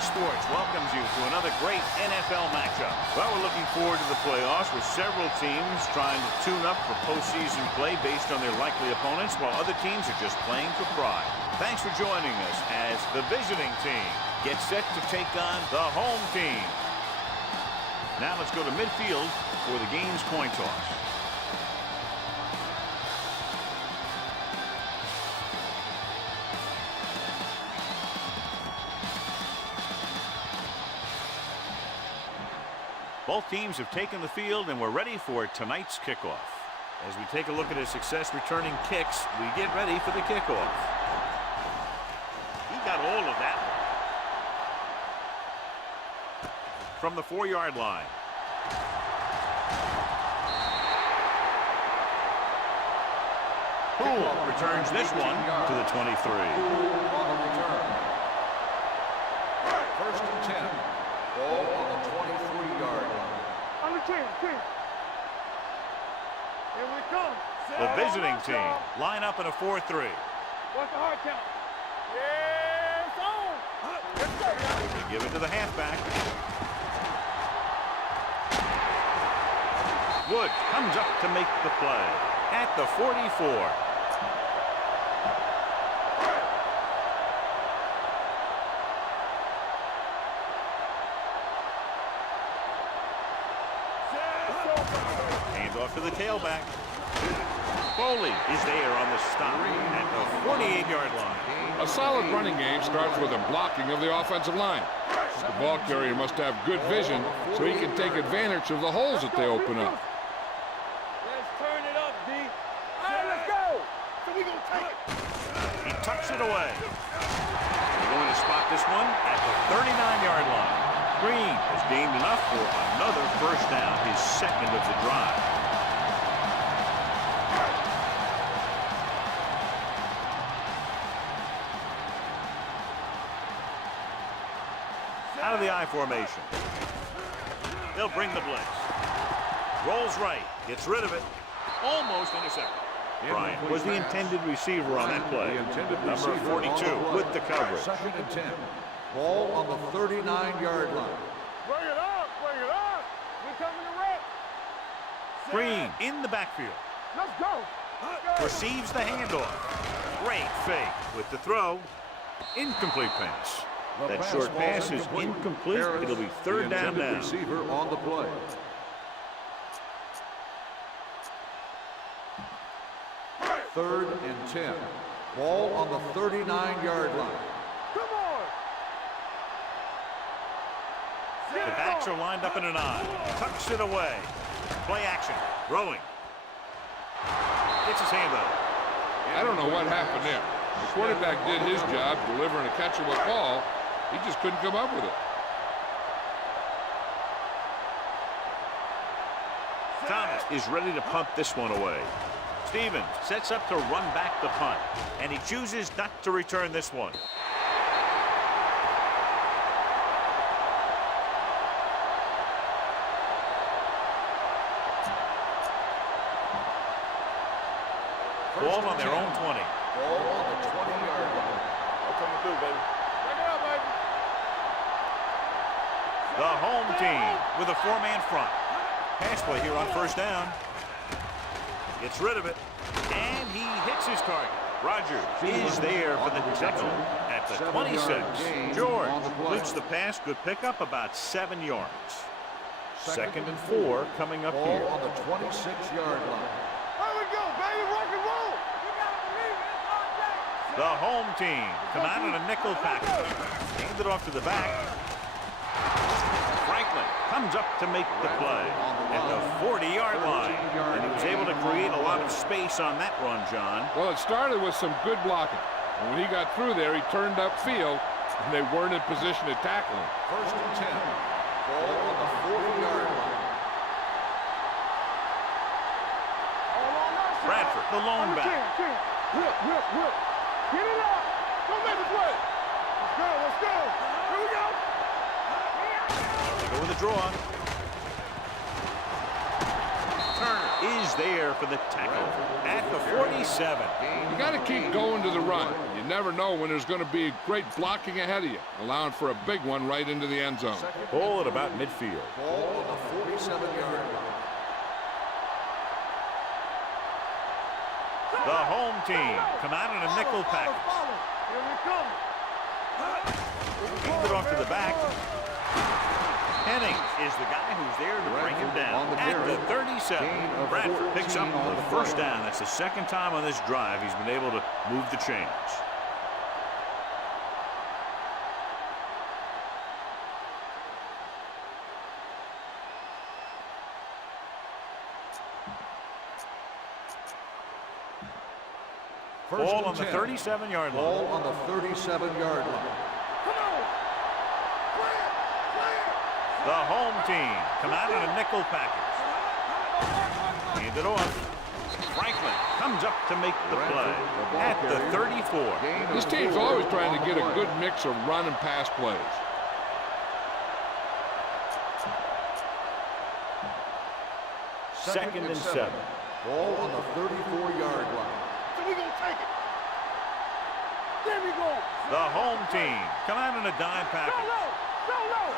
Sports welcomes you to another great NFL matchup. Well, we're looking forward to the playoffs with several teams trying to tune up for postseason play based on their likely opponents, while other teams are just playing for pride. Thanks for joining us as the visiting team gets set to take on the home team. Now let's go to midfield for the game's coin toss. Both teams have taken the field, and we're ready for tonight's kickoff. As we take a look at his success returning kicks, we get ready for the kickoff. He got all of that from the 4-yard line. Poole returns this one to the 23. First and 10. Ball on the 23-yard line. On the 10. Here we come. The visiting team line up in a 4-3. What's the hard count? Yeah, it's on. Let's go. They give it to the halfback. Wood comes up to make the play at the 44. Hands off to the tailback. Foley is there on the stop at the 48-yard line. A solid running game starts with a blocking of the offensive line. The ball carrier must have good vision so he can take advantage of the holes that they open up. Let's turn it up, D. All right, let's go. So we gonna take it. He tucks it away. They're going to spot this one at the 39-yard line. Green has gained enough for another first down, his second of the drive. Out of the I formation. They'll bring the blitz. Rolls right. Gets rid of it. Almost intercepted. Bryant was the intended receiver on that play. Number 42 with the coverage. Second and 10. Ball on the 39-yard line. Bring it up. Bring it up. We're coming to wreck. Green in the backfield. Let's go. Receives the handoff. Great fake with the throw. Incomplete pass. That short pass is incomplete. It'll be third down now. Receiver on the play. Third and 10. Ball on the 39-yard line. Come on. The backs are lined up in an I. Tucks it away. Play action. Throwing. Gets his hand up. I don't know what happened there. The quarterback did his job delivering a catchable ball. He just couldn't come up with it. Thomas is ready to punt this one away. Stevens sets up to run back the punt, and he chooses not to return this one. Ball on their own 20. Ball on the 20-yard line. What coming through, baby? Bring it up, baby. The home team with a 4-man front. Pass play here on first down. Gets rid of it, and he hits his target. Rogers is there for the detection at the 26. George completes the pass. Good pickup, about 7 yards. Second and 4 coming up here. Ball on the 26-yard line. Here we go, baby. Rock and roll. The home team come out in a nickel package. Hand it off to the back. Franklin comes up to make the play at the 40-yard line. And he was able to create a lot of space on that run, John. Well, it started with some good blocking. And when he got through there, he turned upfield, and they weren't in position to tackle him. First and 10. Ball on the 40-yard line. Bradford, the lone back. Whip. Get it up. Don't make the play. Let's go. Here we go. They go with a draw. returner is there for the tackle at the 47. You got to keep going to the run. You never know when there's going to be great blocking ahead of you, allowing for a big one right into the end zone. Ball at about midfield. Ball on the 47-yard line. The home team come out in a nickel package. Here we come. Hand it off to the back. Henning is the guy who's there to bring him down at the 37. Bradford picks up the first down. That's the second time on this drive he's been able to move the chains. Ball on the 37-yard line. Ball on the 37-yard line. The home team come out in a nickel package. Hand it off. Franklin comes up to make the play at the 34. This team's always trying to get a good mix of run and pass plays. Second and 7. Ball on the 34-yard line. So we gonna take it. There we go. The home team come out in a dime Go package. low. Go low.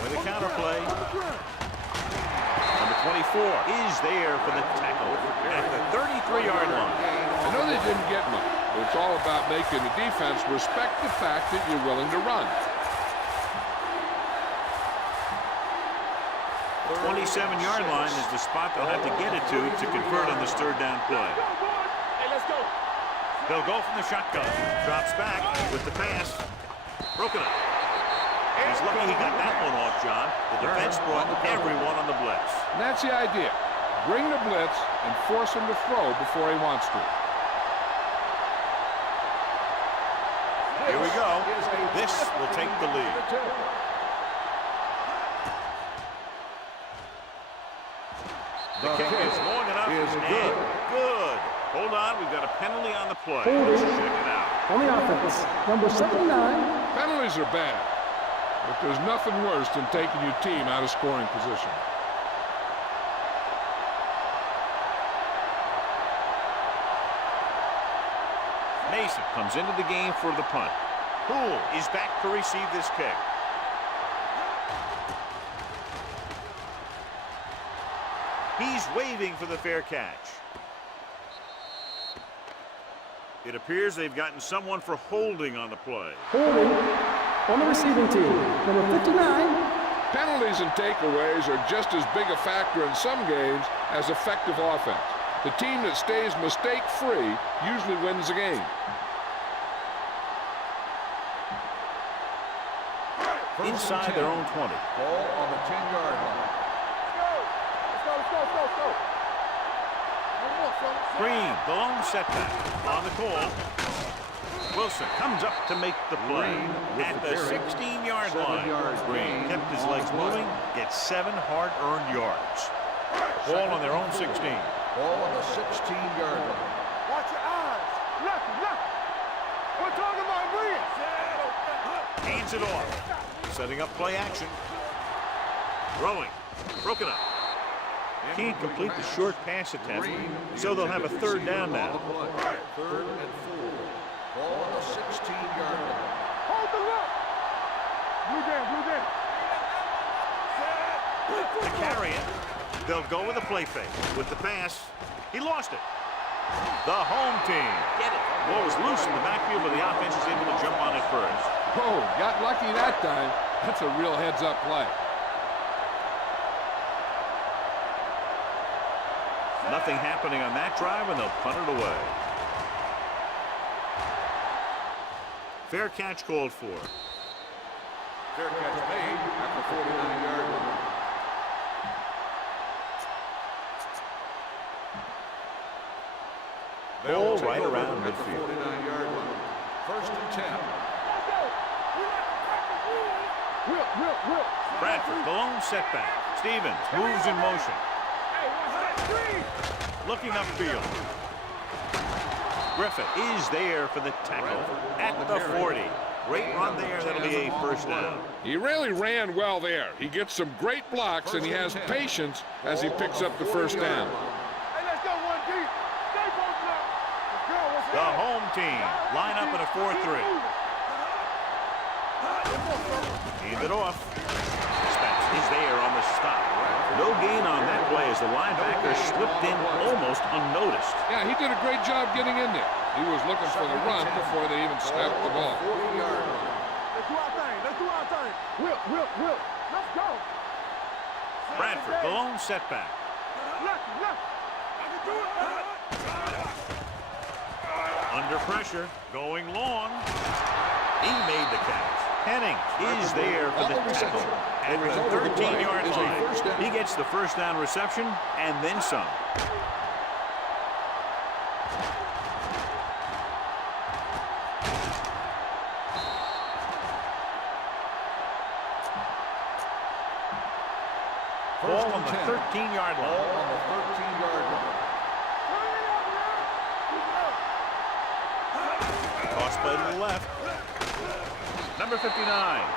With a counter play. Number 24 is there for the tackle at the 33-yard line. I know they didn't get much, but it's all about making the defense respect the fact that you're willing to run. 27-yard line is the spot they'll have to get it to convert on this third down play. Hey, let's go. They'll go from the shotgun. Drops back with the pass. Broken up. He's lucky he got that one off, John. The defense brought everyone on the blitz. And that's the idea. Bring the blitz and force him to throw before he wants to. Here we go. This will take the lead. The kick is long enough and good. Hold on, we've got a penalty on the play. Let's check it out. On the offense, number 79. Penalties are bad, but there's nothing worse than taking your team out of scoring position. Mason comes into the game for the punt. Poole is back to receive this kick. He's waving for the fair catch. It appears they've gotten someone for holding on the play. Holding on the receiving team, number 59. Penalties and takeaways are just as big a factor in some games as effective offense. The team that stays mistake-free usually wins the game. Inside their own 20. Ball on the 10-yard line. Let's go. Green, the long setback on the call. Wilson comes up to make the play at the 16-yard line. Green kept his legs moving, gets 7 hard-earned yards. Ball on their own 16. Ball on the 16-yard line. Watch your eyes. Left. We're talking about Green. Hands it off. Setting up play action. Throwing. Broken up. Can't complete the short pass attempt, so they'll have a third down now. Third and 4. Ball on the 16-yard line. Hold the look. Blue down. To carry it, they'll go with a play fake. With the pass, he lost it. The home team get it. Ball was loose in the backfield, but the offense is able to jump on it first. Oh, got lucky that time. That's a real heads-up play. Nothing happening on that drive, and they'll punt it away. Fair catch called for. Fair catch made at the 49-yard line. Ball right around midfield. 49-yard line. First and 10. Whip. Bradford, the lone setback. Stevens moves in motion. Looking upfield. Griffith is there for the tackle at the 40. Great run there. That'll be a first down. He really ran well there. He gets some great blocks, and he has patience as he picks up the first down. Hey, let's go one deep. Stay posted up. Let's go. Let's The go. home team line up in a 4-3. Hand it off. Spence is there on the stop. No gain on that play as the linebacker slipped in almost unnoticed. Yeah, he did a great job getting in there. He was looking for the run before they even snapped the ball. Let's do our thing. Let's do our thing. Whip, whip, whip. Let's go. Bradford, the lone setback. Lefty, lefty. I can do it. Under pressure, going long. He made the catch. Henning is there for the tackle at the 13-yard line. He gets the first down reception and then some. Ball on the 13-yard line. On the 13-yard line. Toss play to the left. Number 59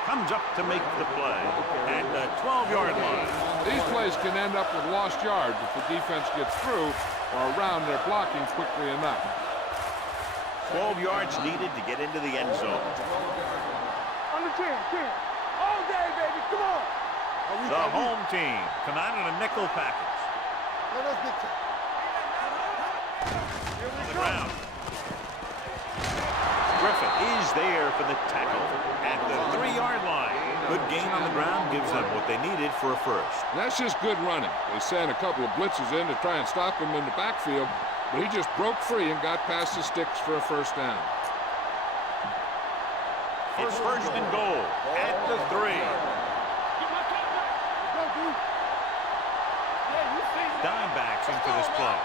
comes up to make the play at the 12-yard line. These plays can end up with lost yards if the defense gets through or around their blocking quickly enough. 12 yards needed to get into the end zone. Under 10, 10. All day, baby. Come on. The home team come out in a nickel package. Let us get to On the ground. Griffin is there for the tackle at the 3-yard line. Good gain on the ground gives them what they needed for a first. That's just good running. They sent a couple of blitzes in to try and stop him in the backfield, but he just broke free and got past the sticks for a first down. It's first and goal at the 3. Dimebacks into this play.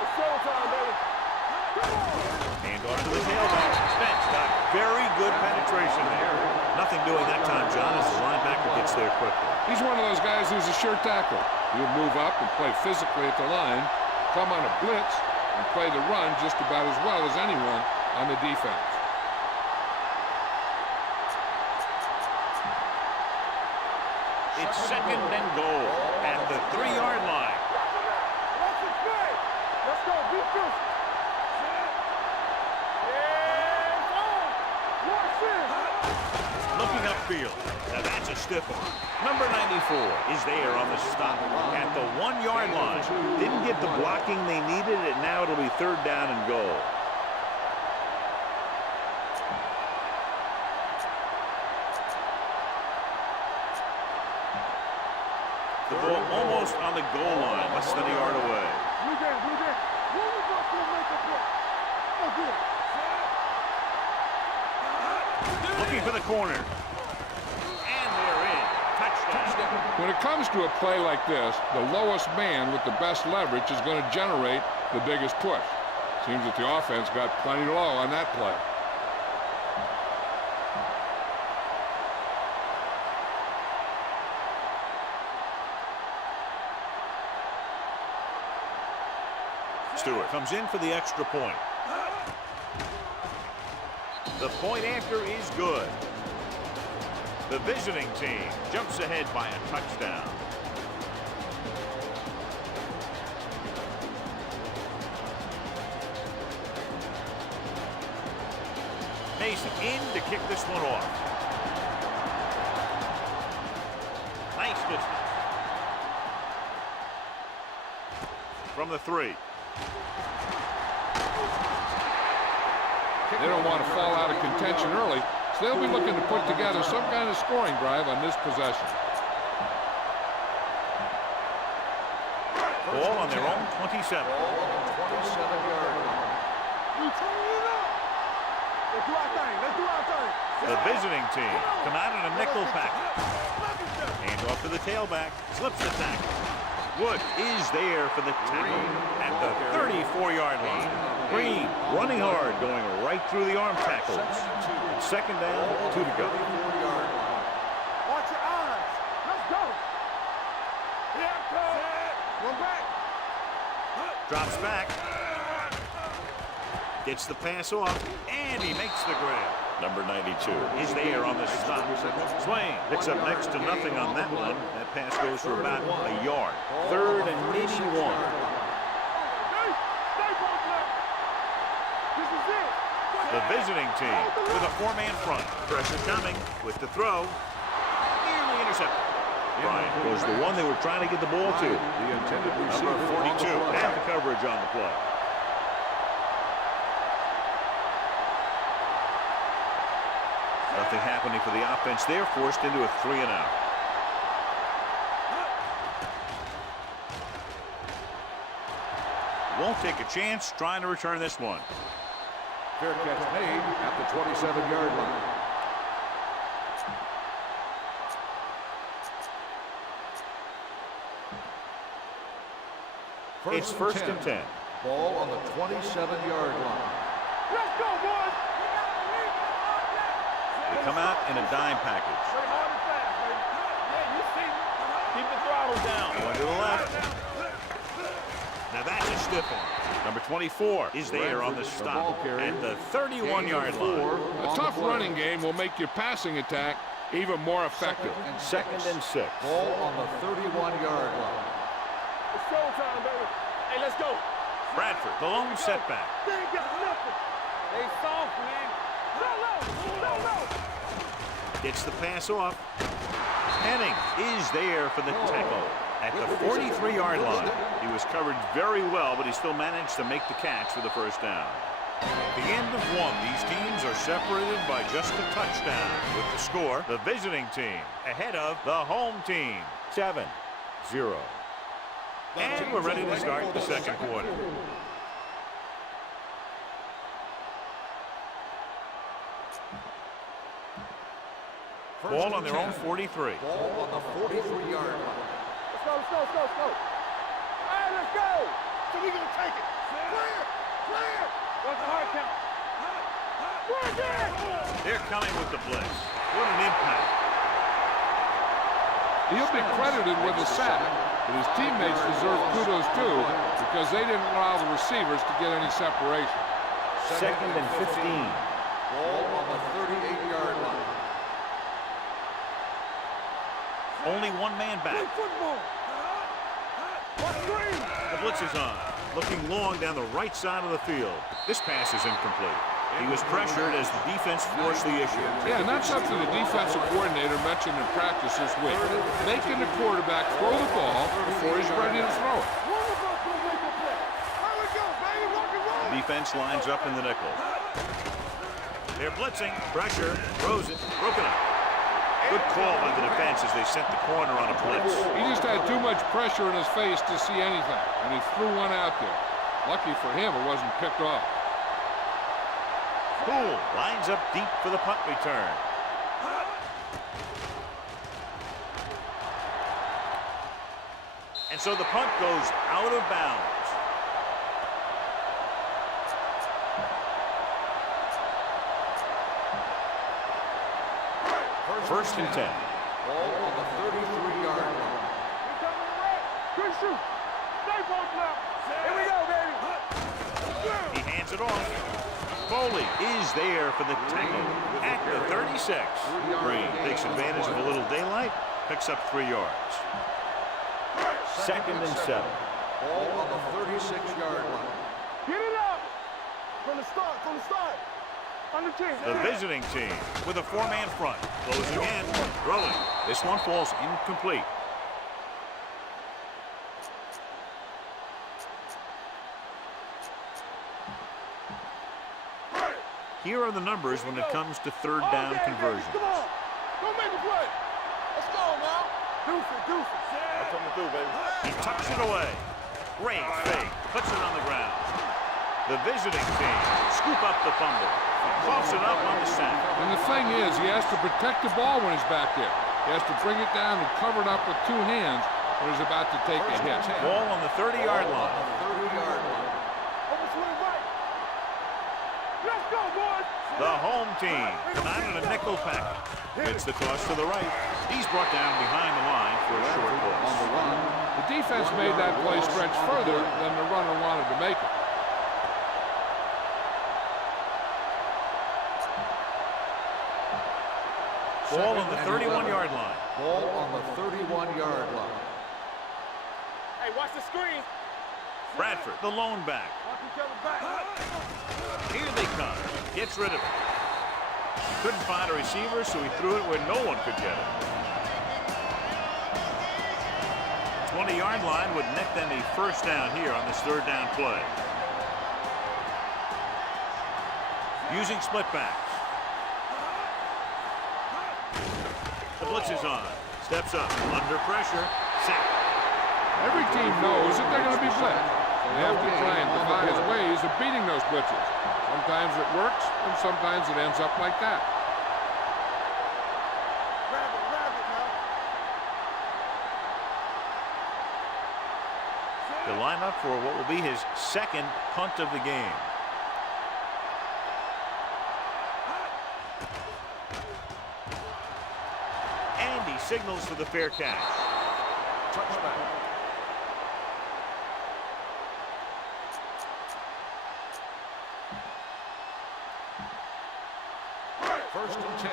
It's showtime, baby. Hand off to the tailback. Spence got very good penetration there. Nothing doing that time, John, as the linebacker gets there quickly. He's one of those guys who's a sure tackle. He'll move up and play physically at the line, come on a blitz, and play the run just about as well as anyone on the defense. It's second and goal at the 3-yard line. Watch it play. Let's go. Be fierce. Yeah, on. Watch it. Looking upfield. Now that's a stiff one. Number 94 is there on the stop at the 1-yard line. Didn't get the blocking they needed, and now it'll be third down and goal. The ball almost on the goal line, less than a yard away. Blue game, blue game. Who we got to make a play? Oh, good. Looking for the corner. And they're in. Touchdown. When it comes to a play like this, the lowest man with the best leverage is going to generate the biggest push. Seems that the offense got plenty low on that play. Stewart comes in for the extra point. The point after is good. The visiting team jumps ahead by a touchdown. Mason in to kick this one off. Nice distance. From the 3. They don't want to fall out of contention early, so they'll be looking to put together some kind of scoring drive on this possession. Ball on their own 27. We turn it up. Let's do our thing. Let's do our thing. The visiting team come out in a nickel package. Hand off to the tailback. Slips the tackle. Wood is there for the tackle at the 34-yard line. Green running hard, going right through the arm tackles. Second down, 2 to go. Watch your eyes. Let's go. Here it comes. Run back. Drops back. Gets the pass off, and he makes the grab. Number 92. He's there on the stop. Swain picks up next to nothing on that one. That pass goes for about a yard. 3rd and maybe 1. The visiting team with a 4-man front. Pressure coming with the throw. Nearly intercepted. Bryant was the one they were trying to get the ball to. The intended receiver. Number 42 had the coverage on the play. Nothing happening for the offense there, forced into a 3-and-out. Won't take a chance trying to return this one. Fair catch made at the 27-yard line. It's first and 10. Ball on the 27-yard line. Let's go, boys! They come out in a dime package. Keep the throttle down. One to the left. Now that's a stiff one. Number 24 is there on the stop at the 31-yard line. A tough running game will make your passing attack even more effective. Second and 6. Ball on the 31-yard line. It's showtime, baby. Hey, let's go. Bradford, the lone setback. They ain't got nothing. They soft, man. Gets the pass off. Henning is there for the tackle at the 43-yard line. He was covered very well, but he still managed to make the catch for the first down. At the end of one, these teams are separated by just a touchdown. With the score, the visiting team ahead of the home team, 7-0. And we're ready to start the second quarter. Ball on their own 43. Ball on the 43-yard line. Let's go. All right, let's go. So we gonna take it. Clear. What's the hard count? Work it! They're coming with the blitz. What an impact. He'll be credited with a sack, but his teammates deserve kudos too because they didn't allow the receivers to get any separation. Second and 15. Ball on the 38-yard line. Only one man back. Football. The blitz is on. Looking long down the right side of the field. This pass is incomplete. He was pressured as the defense forced the issue. Yeah, and that's something the defensive coordinator mentioned in practice this week. Making the quarterback throw the ball before he's ready to throw it. The defense lines up in the nickel. They're blitzing. Pressure. Throws it. Broken up. Good call by the defense as they sent the corner on a blitz. He just had too much pressure in his face to see anything, and he threw one out there. Lucky for him, it wasn't picked off. Poole lines up deep for the punt return. And so the punt goes out of bounds. First and 10. Ball on the 33-yard line. Good shoot. Stay posted up. Here we go, baby. He hands it off. Foley is there for the tackle at the 36. Green takes advantage of a little daylight, picks up 3 yards. Second and 7. Ball on the 36-yard line. Get it up. From the start. On the 10. The visiting team with a 4-man front. Closing in, throwing. This one falls incomplete. Here are the numbers when it comes to third down conversions. Come on. Don't make a play. Let's go now. Deuce it. That's what I'm gonna do, baby. He tucks it away. Great fake. Puts it on the ground. The visiting team scoop up the fumble. Coughs it up on the sack. And the thing is, he has to protect the ball when he's back there. He has to bring it down and cover it up with 2 hands when he's about to take a hit. Ball on the 30-yard line. 30-yard line. Overswing right. Let's go, boys. The home team come out in a nickel package. Gets the toss to the right. He's brought down behind the line for a short On loss. the run. The defense made that play stretch further than the runner wanted to make it. Ball on the 31-yard line. Ball on the 31-yard line. Hey, watch the screen. Bradford, the lone back. Watch each other back. Here they come. Gets rid of it. Couldn't find a receiver, so he threw it where no one could get it. 20-yard line would net them a first down here on this third down play. Using split backs. The blitz is on. Steps up. Under pressure. Sack. Every team knows that they're going to be blitzed. They have to try and devise ways of beating those blitzes. Sometimes it works, and sometimes it ends up like that. Grab it now. To line up for what will be his second punt of the game. And he signals for the fair catch. Touchback. First and 10.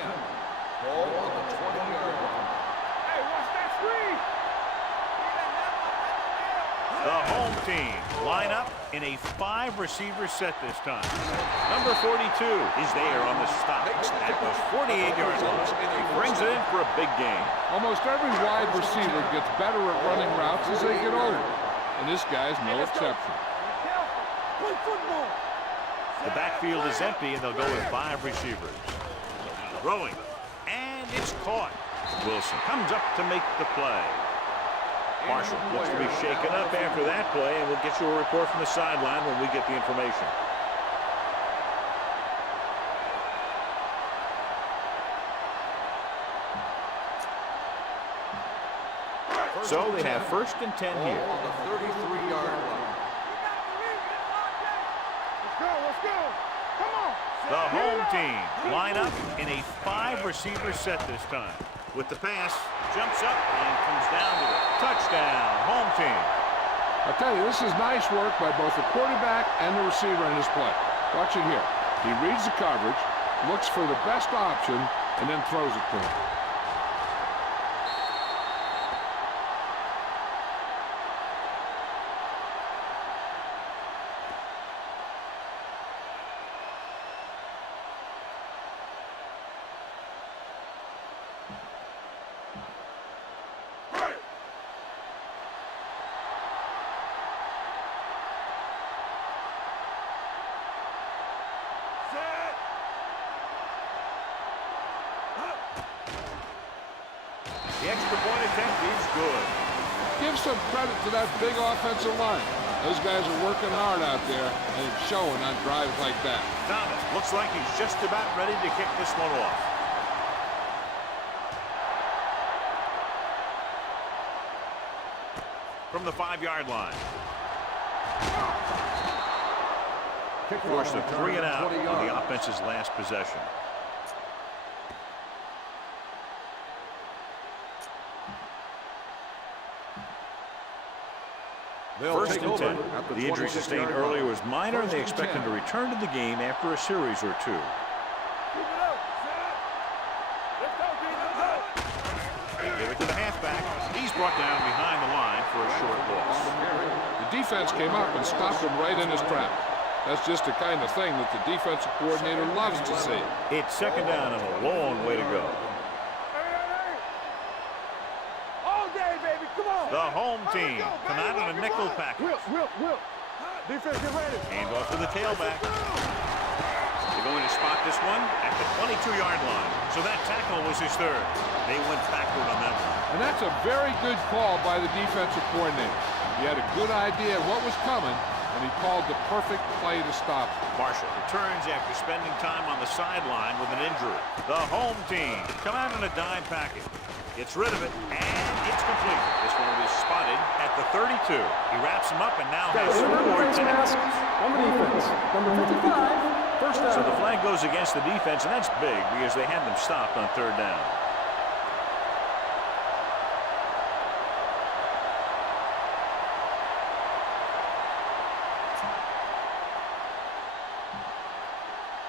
Ball on the 20-yard line. Hey, watch that screen. The home team line up in a 5-receiver set this time. Number 42 is there on the stop at the 48-yard line. He brings it in for a big gain. Almost every wide receiver gets better at running routes as they get older, and this guy's no exception. Play football. The backfield is empty, and they'll go with 5 receivers. Throwing, and it's caught. Wilson comes up to make the play. Marshall looks to be shaken up after that play, and we'll get you a report from the sideline when we get the information. So they have first and 10 here. On the 33-yard line. Let's go. Come on. The home team line up in a 5-receiver set this time. With the pass, jumps up and comes down with it. Touchdown, home team. I tell you, this is nice work by both the quarterback and the receiver in his play. Watch it here. He reads the coverage, looks for the best option, and then throws it to him. The extra point attempt is good. Give some credit to that big offensive line. Those guys are working hard out there, and it's showing on drives like that. Thomas looks like he's just about ready to kick this one off. From the 5-yard line. Forced a 3 and out on the offense's last possession. First and 10. The injury sustained earlier was minor, and they expect him to return to the game after a series or 2. Keep it up. Let's go, They give it to the halfback. He's brought down behind the line for a short loss. The defense came up and stopped him right in his tracks. That's just the kind of thing that the defensive coordinator loves to see. It's second down and a long way to go. All day, baby. Come on. The home team come out in a nickel package. Will. Defense, get ready. Hand off to the tailback. They're going to spot this one at the 22-yard line. So that tackle was his third. They went backward on that one. And that's a very good call by the defensive coordinator. He had a good idea of what was coming, and he called the perfect play to stop it. Marshall returns after spending time on the sideline with an injury. The home team come out in a dime package. Gets rid of it, and it's complete. This one will be spotted at the 32. He wraps him up and now has Number 4 face mask on the defense. Number 55, first down. So the flag goes against the defense, and that's big because they had them stopped on third down.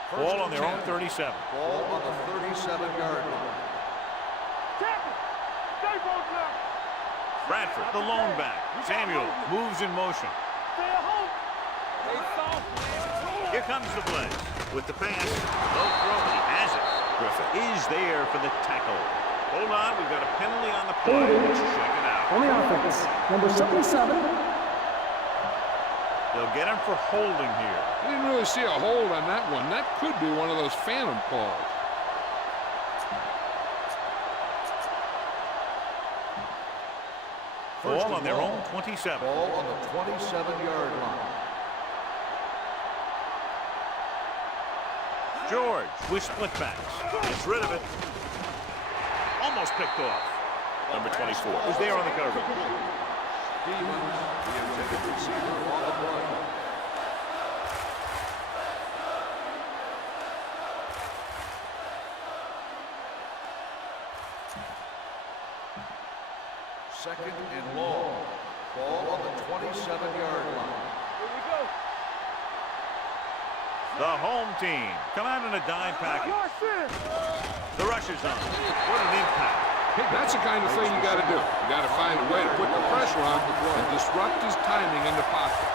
First Ball on and their own 10. 37. Ball on the 37-yard line. Bradford, the lone back. Samuel moves in motion. Here comes the blitz. With the pass, low throw, he has it. Griffith is there for the tackle. Hold on, we've got a penalty on the play. Let's check it out. On the offense, number 77. They'll get him for holding here. I didn't really see a hold on that one. That could be one of those phantom calls. Ball on their own 27. Ball on the 27-yard line. George with split backs. Gets rid of it. Almost picked off. Number 24 is there on the cover. Stevens, the intended receiver, on the play. Second and long. Ball on the 27-yard line. Here we go. The home team come out in a dime package. The rush is on. What an impact. Hey, that's the kind of thing you got to do. You got to find a way to put the pressure on and disrupt his timing in the pocket.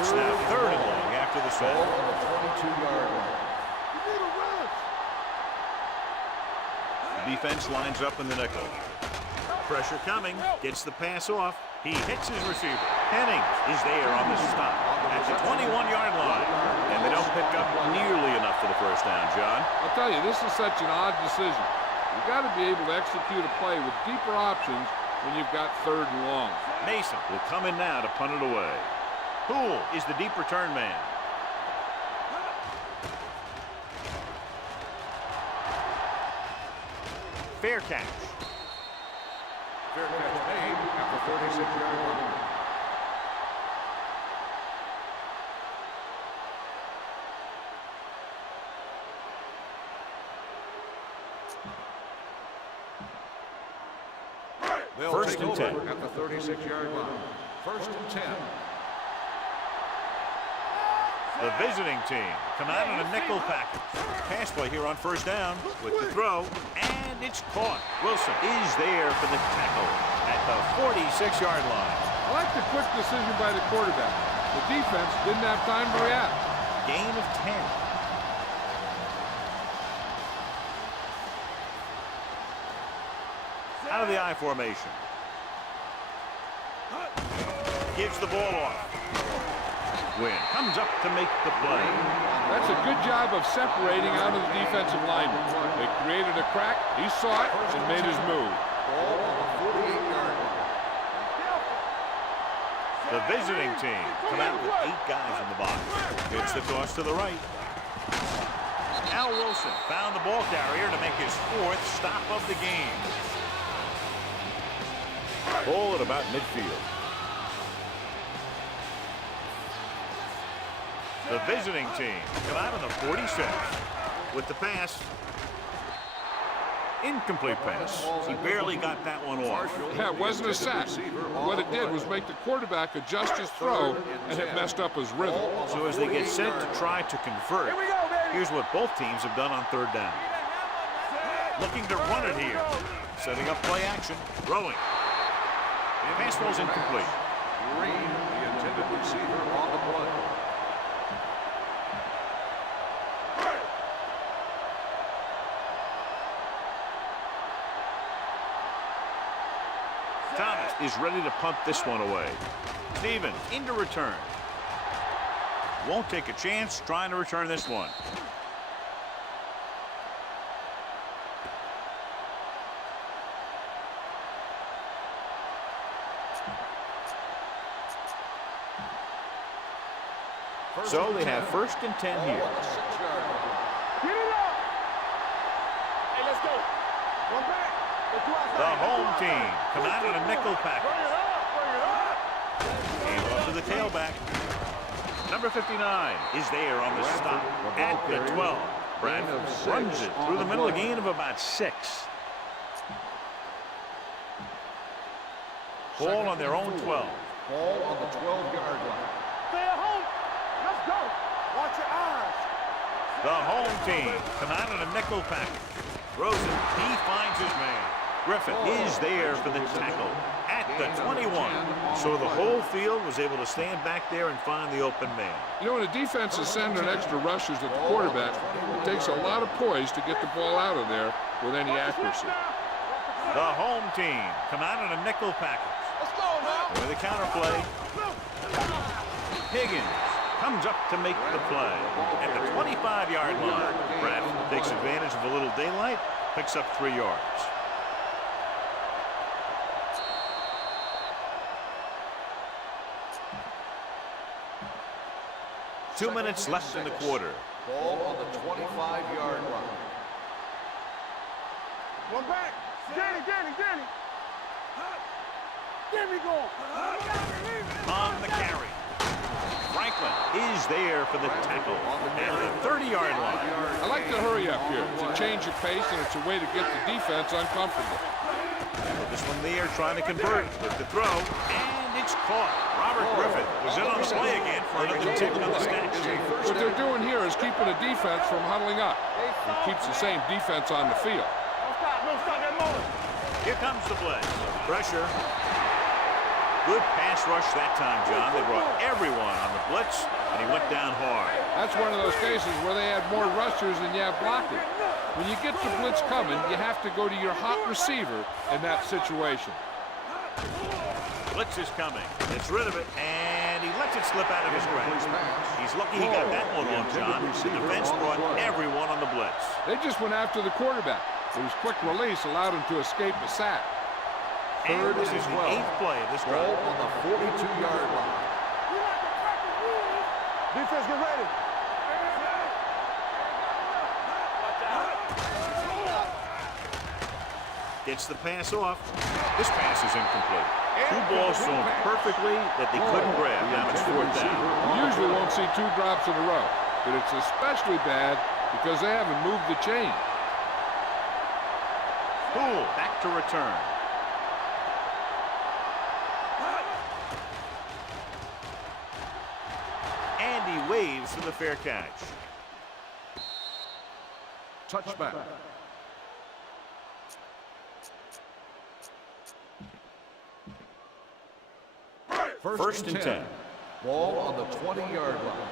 It's now third and long after the Ball set. on the 22-yard line. Defense lines up in the nickel. Pressure coming. Gets the pass off. He hits his receiver. Henning is there on the stop at the 21-yard line. And they don't pick up nearly enough for the first down, John. I'll tell you, this is such an odd decision. You got to be able to execute a play with deeper options when you've got third and long. Mason will come in now to punt it away. Poole is the deep return man. Fair catch. Fair catch made at the 36-yard line. They'll First take and over 10. at the 36-yard line. First and 10. The visiting team come out in a nickel package. Pass play here on first down with the throw, and it's caught. Wilson is there for the tackle at the 46-yard line. I like the quick decision by the quarterback. The defense didn't have time to react. Gain of 10. Out of the I formation. Gives the ball off. Wynn comes up to make the play. That's a good job of separating out of the defensive lineman. They created a crack, he saw it, and made his move. Ball on the 48-yard line. The visiting team come out with 8 guys in the box. Gets the toss to the right. Al Wilson found the ball carrier to make his 4th stop of the game. Ball at about midfield. The visiting team come out on the 46 with the pass. Incomplete pass. He barely got that one off. Yeah, it wasn't a sack. What it did was make the quarterback adjust his throw, and it messed up his rhythm. So as they get set to try to convert, here's what both teams have done on third down. Looking to run it here. Setting up play action. Throwing. The pass ball's incomplete. Green, the intended receiver, on the play. Thomas is ready to punt this one away. Stevens into return. Won't take a chance trying to return this one. So they have first and 10 here. Get it up. Hey, let's go. One back. The home team come out in a nickel package. Hand off to the tailback. Number 59 is there on the stop at the 12. Bradford runs it through the middle, a gain of about 6. Ball on their own 12. Ball on the 12-yard line. Stay at home. Let's go. Watch your eyes. The home team come out in a nickel package. Throws it. He finds his man. Griffin is there for the tackle at the 21. So the whole field was able to stand back there and find the open man. You know, when a defense is sending extra rushers at the quarterback, it takes a lot of poise to get the ball out of there with any accuracy. The home team come out in a nickel package. Let's go now. With a counter play. Higgins comes up to make the play at the 25-yard line. Bradford takes advantage of a little daylight, picks up 3 yards. Two minutes left in the quarter. Ball on the 25-yard line. One back. Danny. Danny going. On the carry. Franklin is there for the tackle at the 30-yard line. I like to hurry up here. It's a change of pace, and it's a way to get the defense uncomfortable. This one there trying to convert with the throw, and it's caught. Robert Griffin was in on the play again for another tick on the stat sheet. What they're doing here is keeping the defense from huddling up. It keeps the same defense on the field. No stop that motor. Here comes the blitz. Pressure. Good pass rush that time, John. They brought everyone on the blitz, and he went down hard. That's one of those cases where they had more rushers than you have blocking. When you get the blitz coming, you have to go to your hot receiver in that situation. Blitz is coming. Gets rid of it, and he lets it slip out of his grasp. He's lucky he got that one on, John. The defense brought everyone on the blitz. They just went after the quarterback. His quick release allowed him to escape the sack. And this is the 8th play of this drive. Ball on the 42-yard line. Defense, get ready. Gets the pass off. This pass is incomplete. 2 balls thrown perfectly that they couldn't grab. Now it's 4th down. You usually won't see 2 drops in a row, but it's especially bad because they haven't moved the chain. Poole back to return. And he waves for the fair catch. Touchback. First and 10. Ball on the 20-yard line.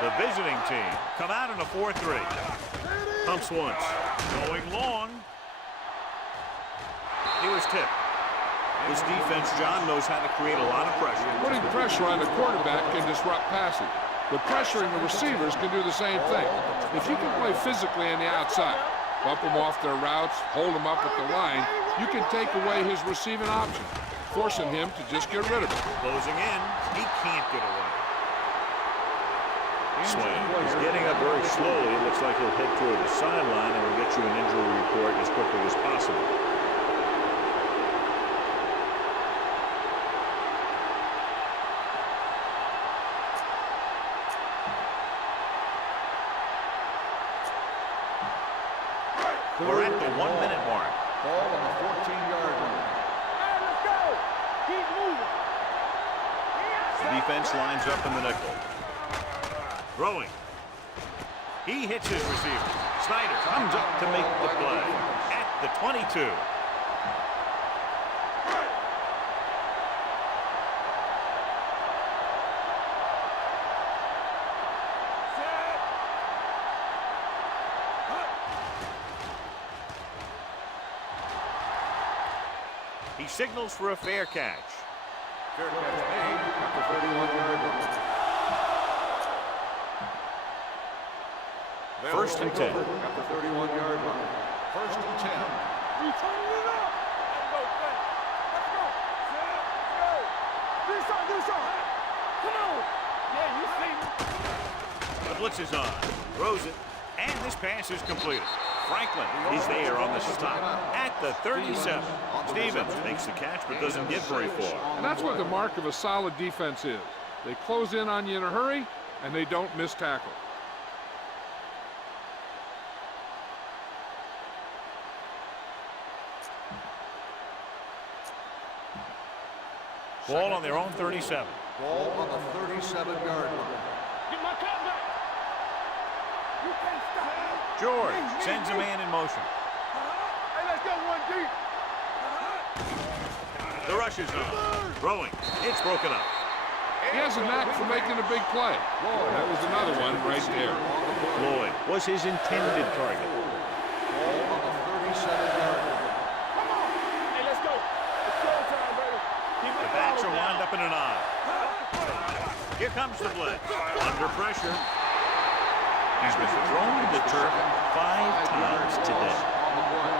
The visiting team come out in a 4-3. Pumps once. Going long. He was tipped. This defense, John, knows how to create a lot of pressure. Putting pressure on the quarterback can disrupt passing, but pressuring the receivers can do the same thing. If you can play physically on the outside, bump them off their routes, hold them up at the line, you can take away his receiving option, forcing him to just get rid of it. Closing in. He can't get away. Swing. He's getting up very slowly. It looks like he'll head toward the sideline, and we'll get you an injury report as quickly as possible. We're at the 1-minute mark. Ball on the 14-yard line. Hey, let's go. Keep moving. The defense lines up in the nickel. Throwing. He hits his receiver. Snyder comes up to make the play at the 22. He signals for a fair catch. Fair catch made at the 31-yard line. First and 10. At the 31-yard line. First and 10. We turning it up. Let's go. Let's go. Do something. Come on. Yeah, you see me. The blitz is on. Throws it. And this pass is completed. Franklin is there on the stop at the 37. Stevens makes the catch but doesn't get very far. And that's what the mark of a solid defense is. They close in on you in a hurry, and they don't miss tackle. Ball on their own 37. Ball on the 37-yard line. Get my cut back. George sends a man in motion. Hey, let's go one deep. The rush is on. Throwing. It's broken up. He has a knack for making a big play. That was another one right there. Lloyd was his intended target. Ball on the 37-yard line. Come on. Hey, let's go. It's go time, baby. Keep The it backs are down. wound up in an eye. Here comes the blitz. Under pressure. He's been thrown to the turf 5 times today. On the play.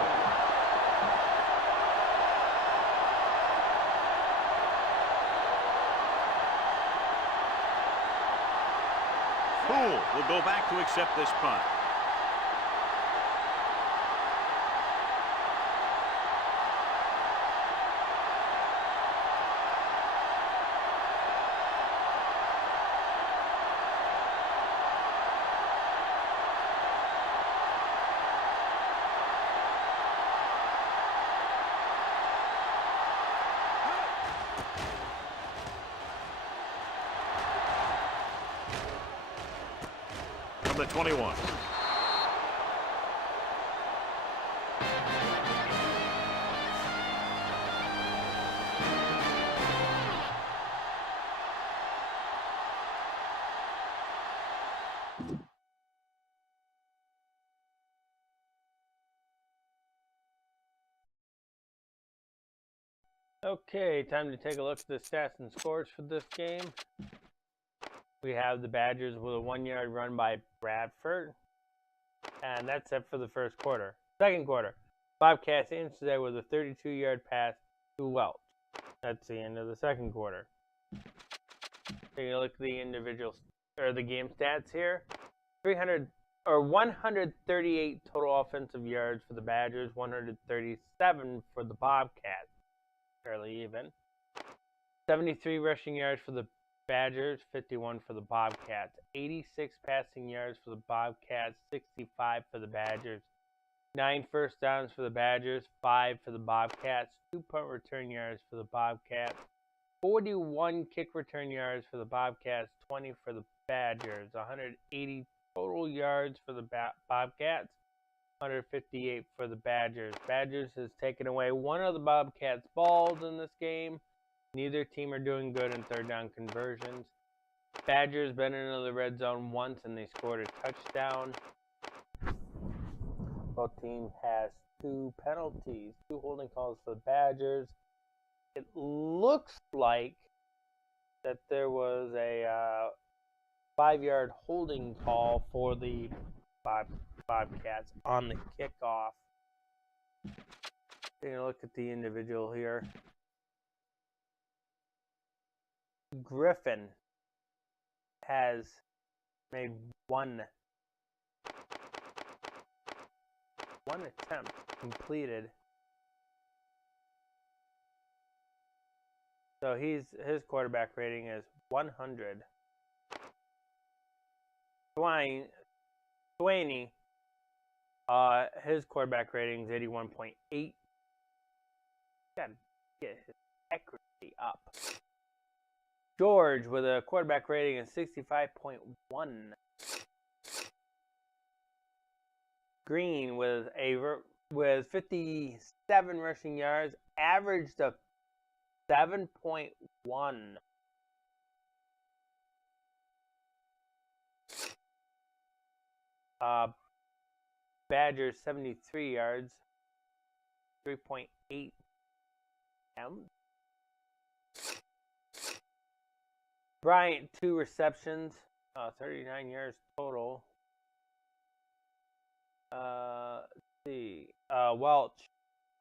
Poole will go back to accept this punt. The 21. Okay, time to take a look at the stats and scores for this game. We have the Badgers with a 1-yard run by Bradford. And that's it for the first quarter. Second quarter, Bobcats answered today with a 32-yard pass to Welch. That's the end of the second quarter. Taking a look at the individual or the game stats here. 138 total offensive yards for the Badgers, 137 for the Bobcats. Fairly even. 73 rushing yards for the Badgers, 51 for the Bobcats. 86 passing yards for the Bobcats, 65 for the Badgers. 9 first downs for the Badgers, 5 for the Bobcats. 2 punt return yards for the Bobcats. 41 kick return yards for the Bobcats, 20 for the Badgers. 180 total yards for the Bobcats, 158 for the Badgers. Badgers has taken away one of the Bobcats' balls in this game. Neither team are doing good in third down conversions. Badgers been into the red zone once and they scored a touchdown. Both teams has 2 penalties, 2 holding calls for the Badgers. It looks like that there was a 5-yard holding call for the Bobcats on the kickoff. Taking a look at the individual here. Griffin has made one attempt completed. So his quarterback rating is 100. Swaney, his quarterback rating is 81.8. Gotta get his accuracy up. George with a quarterback rating of 65.1. Green with 57 rushing yards, averaged of 7.1. Badgers 73 yards, 3.8 M. Bryant 2 receptions, 39 yards total. Let's see. Welch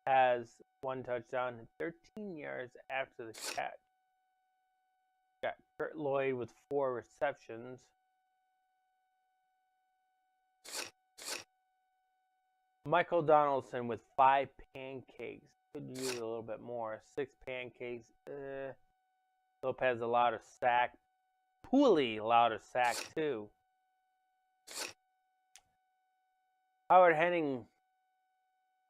has 1 touchdown and 13 yards after the catch. Got Kurt Lloyd with 4 receptions. Michael Donaldson with 5 pancakes. Could use a little bit more. 6 pancakes. Lopez allowed a sack. Pooley allowed a sack too. Howard Henning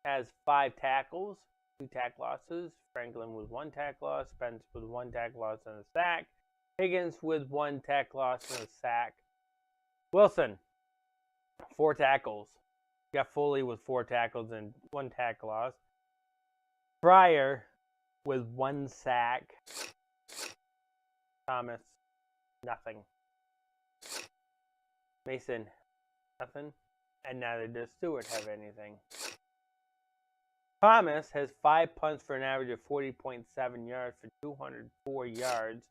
has 5 tackles, 2 tackle losses. Franklin with 1 tackle loss. Spence with 1 tackle loss and a sack. Higgins with 1 tackle loss and a sack. Wilson, 4 tackles. Jeff Foley with 4 tackles and 1 tackle loss. Fryer with 1 sack. Thomas, nothing. Mason, nothing. And neither does Stewart have anything. Thomas has 5 punts for an average of 40.7 yards for 204 yards.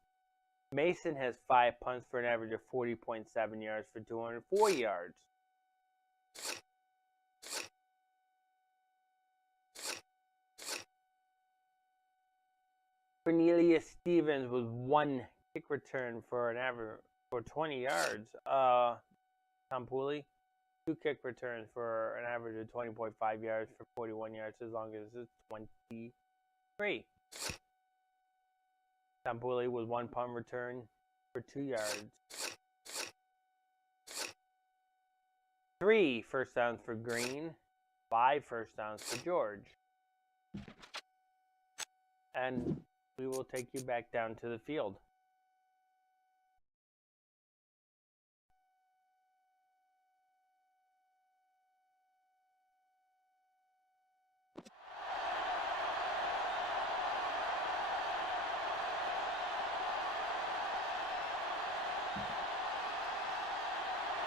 Mason has 5 punts for an average of 40.7 yards for 204 yards. Cornelius Stevens with 1 kick return for an average for 20 yards. Tom Pooley, 2 kick returns for an average of 20.5 yards for 41 yards, as long as it's 23. Tom Pooley with 1 punt return for 2 yards. 3 first downs for Green, 5 first downs for George. And we will take you back down to the field.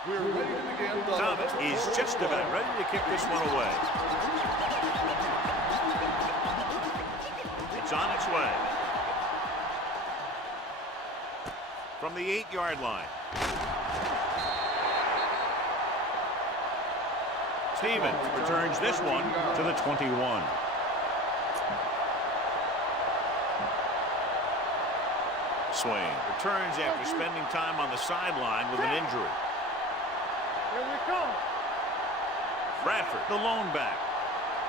We're ready to begin. Thomas is just about ready to kick this one away. It's on its way. From the 8-yard line. Stevens returns this one to the 21. Swain returns after spending time on the sideline with an injury. Here we come. Bradford, the lone back.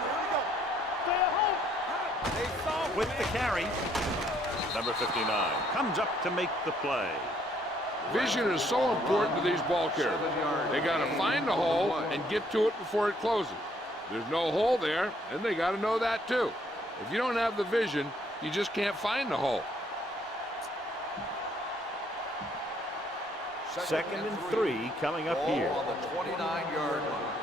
Here we go. Stay at home. They saw With the carry, number 59 comes up to make the play. Vision is so important to these ball carriers. They got to find the hole and get to it before it closes. There's no hole there, and they got to know that too. If you don't have the vision, you just can't find the hole. Second and 3 coming up Ball here. on the 29-yard line.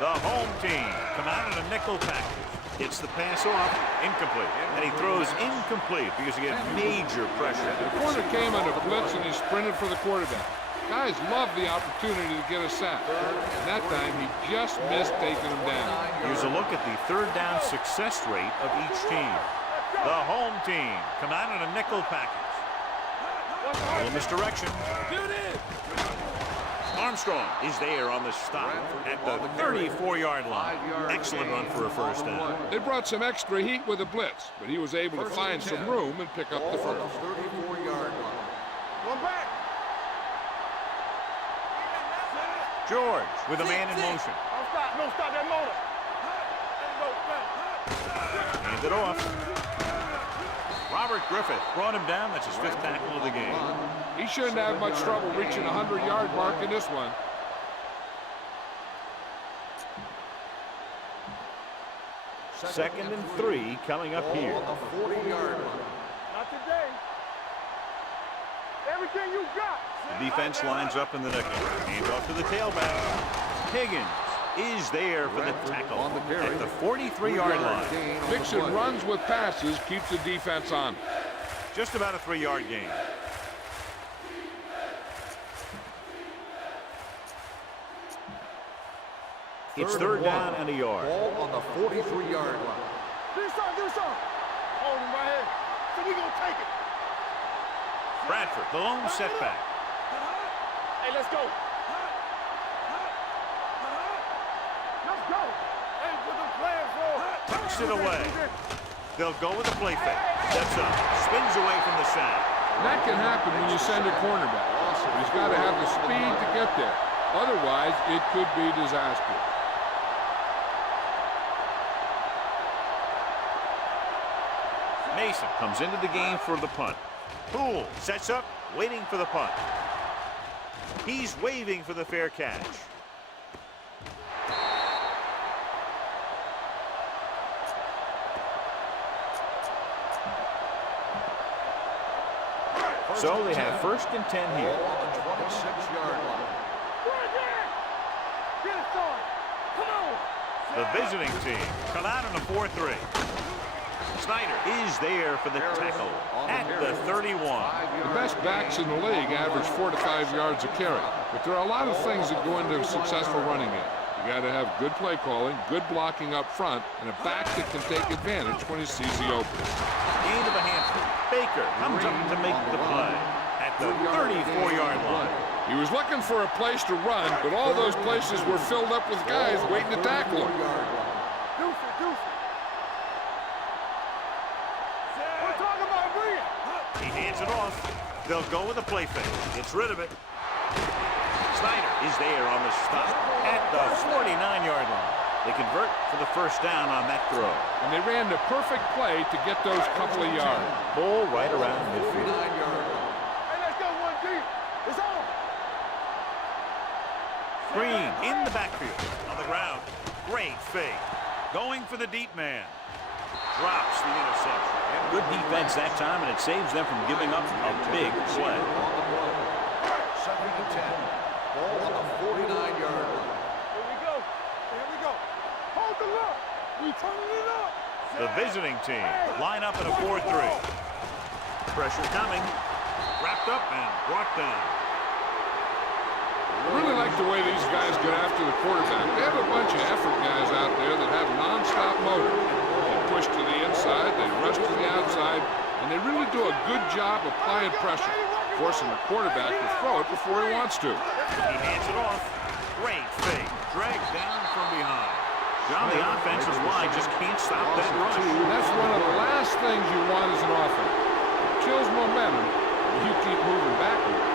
The home team come out in a nickel package. Gets the pass off, incomplete. And he throws incomplete because he had major pressure. The corner came on a blitz and he sprinted for the quarterback. Guys love the opportunity to get a sack. And that time he just missed taking him down. Here's a look at the third down success rate of each team. The home team come out in a nickel package. A little misdirection. Armstrong is there on the stop at the 34-yard line. Excellent run for a first down. They brought some extra heat with a blitz, but he was able to find some room and pick up the Ball on first. the 34-yard line. One back. George with a man in motion. Don't stop. Don't stop that motor. There you go. Hand it off. Robert Griffith brought him down. That's his 5th tackle of the game. He shouldn't have much trouble reaching the 100-yard mark in this one. Second and 3 coming up here. Ball on the 40-yard line. Not today. Everything you got. The defense lines up in the nickel. Hand off to the tailback. Higgins is there for the tackle on the carry. at the 43-yard line. Mixing runs with passes keeps the defense on. Just about a 3-yard gain. It's third down and a yard. Ball on the 43-yard line. Do something. Hold him right here. So we gonna take it. Bradford, the lone setback. Hey, let's go. Let's go. Hey, put them plans on. Tucks it away. They'll go with the play fake. Steps up. Spins away from the sack. That can happen when you send a cornerback. He's got to have the speed to get there. Otherwise, it could be disastrous. Mason comes into the game for the punt. Poole sets up, waiting for the punt. He's waving for the fair catch. So they have 1st and 10 here. Ball on the 26-yard line. The visiting team come out in a 4-3. Snyder is there for the tackle at the 31. The best backs in the league average 4 to 5 yards a carry. But there are a lot of things that go into a successful running game. You got to have good play calling, good blocking up front, and a back that can take advantage when he sees the opening. Gain of a handful. Baker comes up to make the play at the 34-yard line. He was looking for a place to run, but all those places were filled up with guys waiting to tackle him. We're talking about brilliant. He hands it off. They'll go with a play fake. Gets rid of it. Snyder is there on the stop at the 49-yard line. They convert for the first down on that throw. And they ran the perfect play to get those couple of yards. Ball right around midfield. Hey, let's go one deep. It's on. Green in the backfield. On the ground. Great fake. Going for the deep man. Drops the interception. Good defense that time, and it saves them from giving up a big play. Second and 10. Ball on the 49-yard line. Here we go. Here we go. Hold the look. We turning it up. The visiting team line up in a 4-3. Pressure coming. Wrapped up and brought down. I really like the way these guys get after the quarterback. They have a bunch of effort guys out there that have non-stop motor. They push to the inside, they rush to the outside, and they really do a good job applying pressure, forcing the quarterback to throw it before he wants to. He hands it off. Great fake. Dragged down from behind. John, the offensive line just can't stop that rush. That's one of the last things you want as an offense. It kills momentum if you keep moving backward.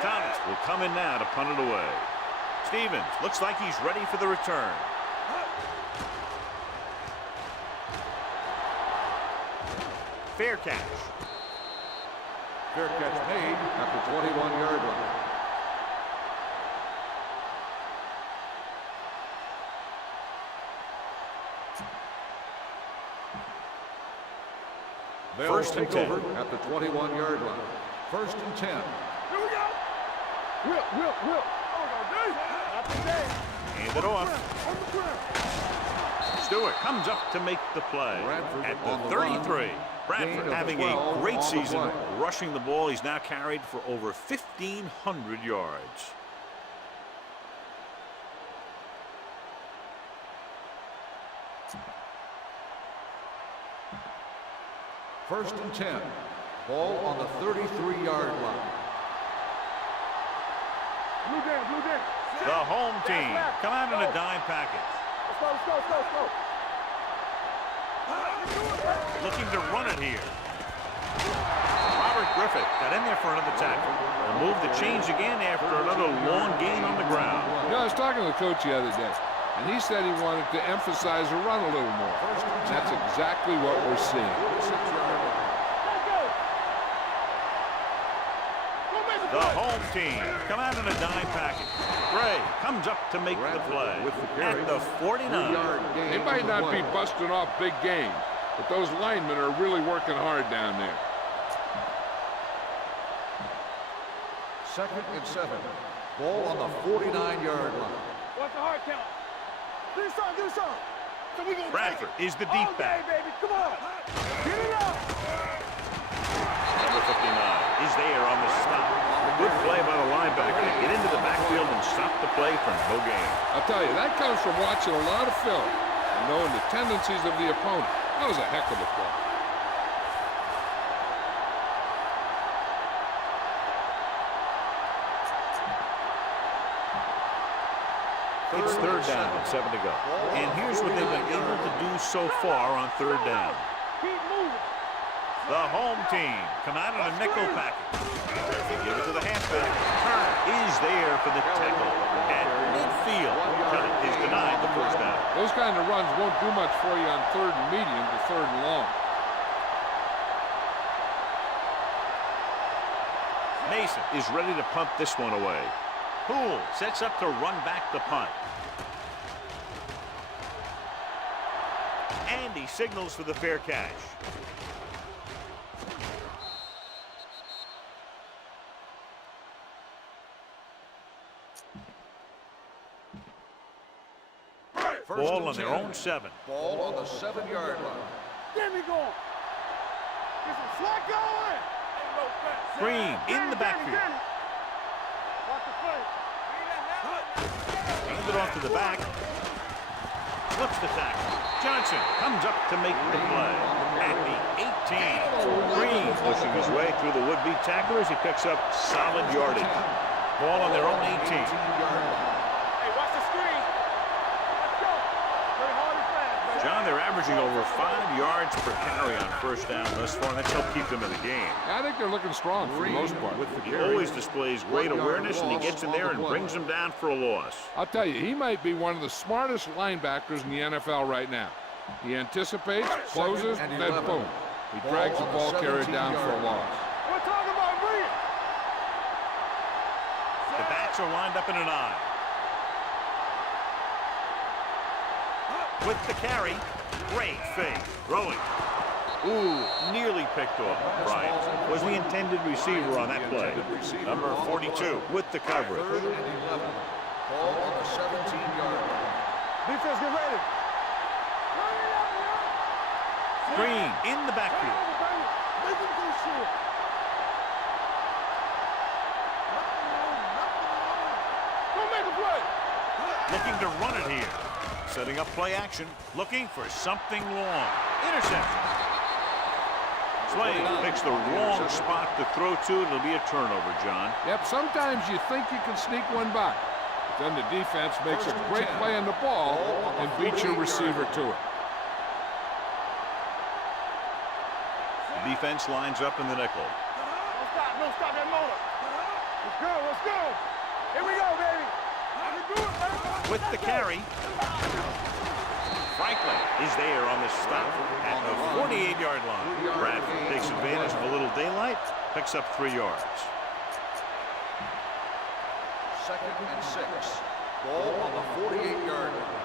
Thomas will come in now to punt it away. Stevens looks like he's ready for the return. Fair catch. Fair catch made at the 21-yard line. First and 10. Over at the 21-yard line. First and 10. Here we go. Whip. Oh, no, not today. Hand it off. On the ground. Stewart comes up to make the play Bradford at on the the 33. run. Bradford Gain of having 12 a great on the season play. rushing the ball. He's now carried for over 1,500 yards. First and 10. Ball on the 33-yard line. Blue down. The home team come out in a dime package. Let's go. Looking to run it here. Robert Griffith got in there for another tackle. Will move the chains again after another long gain on the ground. You know, I was talking to the coach the other day, and he said he wanted to emphasize the run a little more. And that's exactly what we're seeing. The home team come out in a dime package. Gray comes up to make the play at the 49. They might not be busting off big games, but those linemen are really working hard down there. Second and 7. Ball on the 49-yard line. What's the hard count? Do something. So we gonna Bradford take it. is the deep back. Okay, baby, come on. Get it up. Number 59 is there on the stop. Good play by the linebacker to get into the backfield and stop the play for no gain. I'll tell you, that comes from watching a lot of film and knowing the tendencies of the opponent. That was a heck of a play. It's third down with 7 to go. And here's what they've been able to do so far on third down. Keep moving. The home team come out in a nickel package. They give it to the halfback. Turner is there for the tackle at midfield. Turner is denied the first down. Those kind of runs won't do much for you on third and medium to third and long. Mason is ready to punt this one away. Poole sets up to run back the punt. And he signals for the fair catch. Ball on their own 7. Ball on the 7-yard line. Get me going. Get some slack going. Green in the backfield. Watch the play. Hands it off to the back. Flips the tackle. Johnson comes up to make the play at the 18. Green pushing his way through the would-be tacklers. He picks up solid yardage. Ball on their own 18. Hey, watch the screen. Let's go. Play hard and fast, baby. John, they're averaging over 5 yards per carry on first down thus far, and that's helped keep them in the game. I think they're looking strong for the most part. He always displays great awareness, and he gets in there and brings them down for a loss. I'll tell you, he might be one of the smartest linebackers in the NFL right now. He anticipates, closes, and then boom. He drags the ball carrier down for a loss. We're talking about bring it. The backs are lined up in an I. With the carry, great fake, throwing. Ooh, nearly picked off. Bryant was the intended receiver on that play. Number 42 with the coverage. 3rd and 11. Ball on the 17-yard line. Defense, get ready. Green in the backfield. Make him do shit. Go make a play. Looking to run it here. Setting up play action. Looking for something long. Interception. Slade picks the wrong spot to throw to. It'll be a turnover, John. Yep, sometimes you think you can sneak one by. But then the defense makes a great play on the ball and beats your receiver to it. The defense lines up in the nickel. Don't stop that motor. Let's go. Here we go, baby. I can do it, man. With the carry. Franklin is there on the stop at the 48-yard line. Bradford takes advantage of a little daylight, picks up 3 yards. 2nd and 6. Ball on the 48-yard line.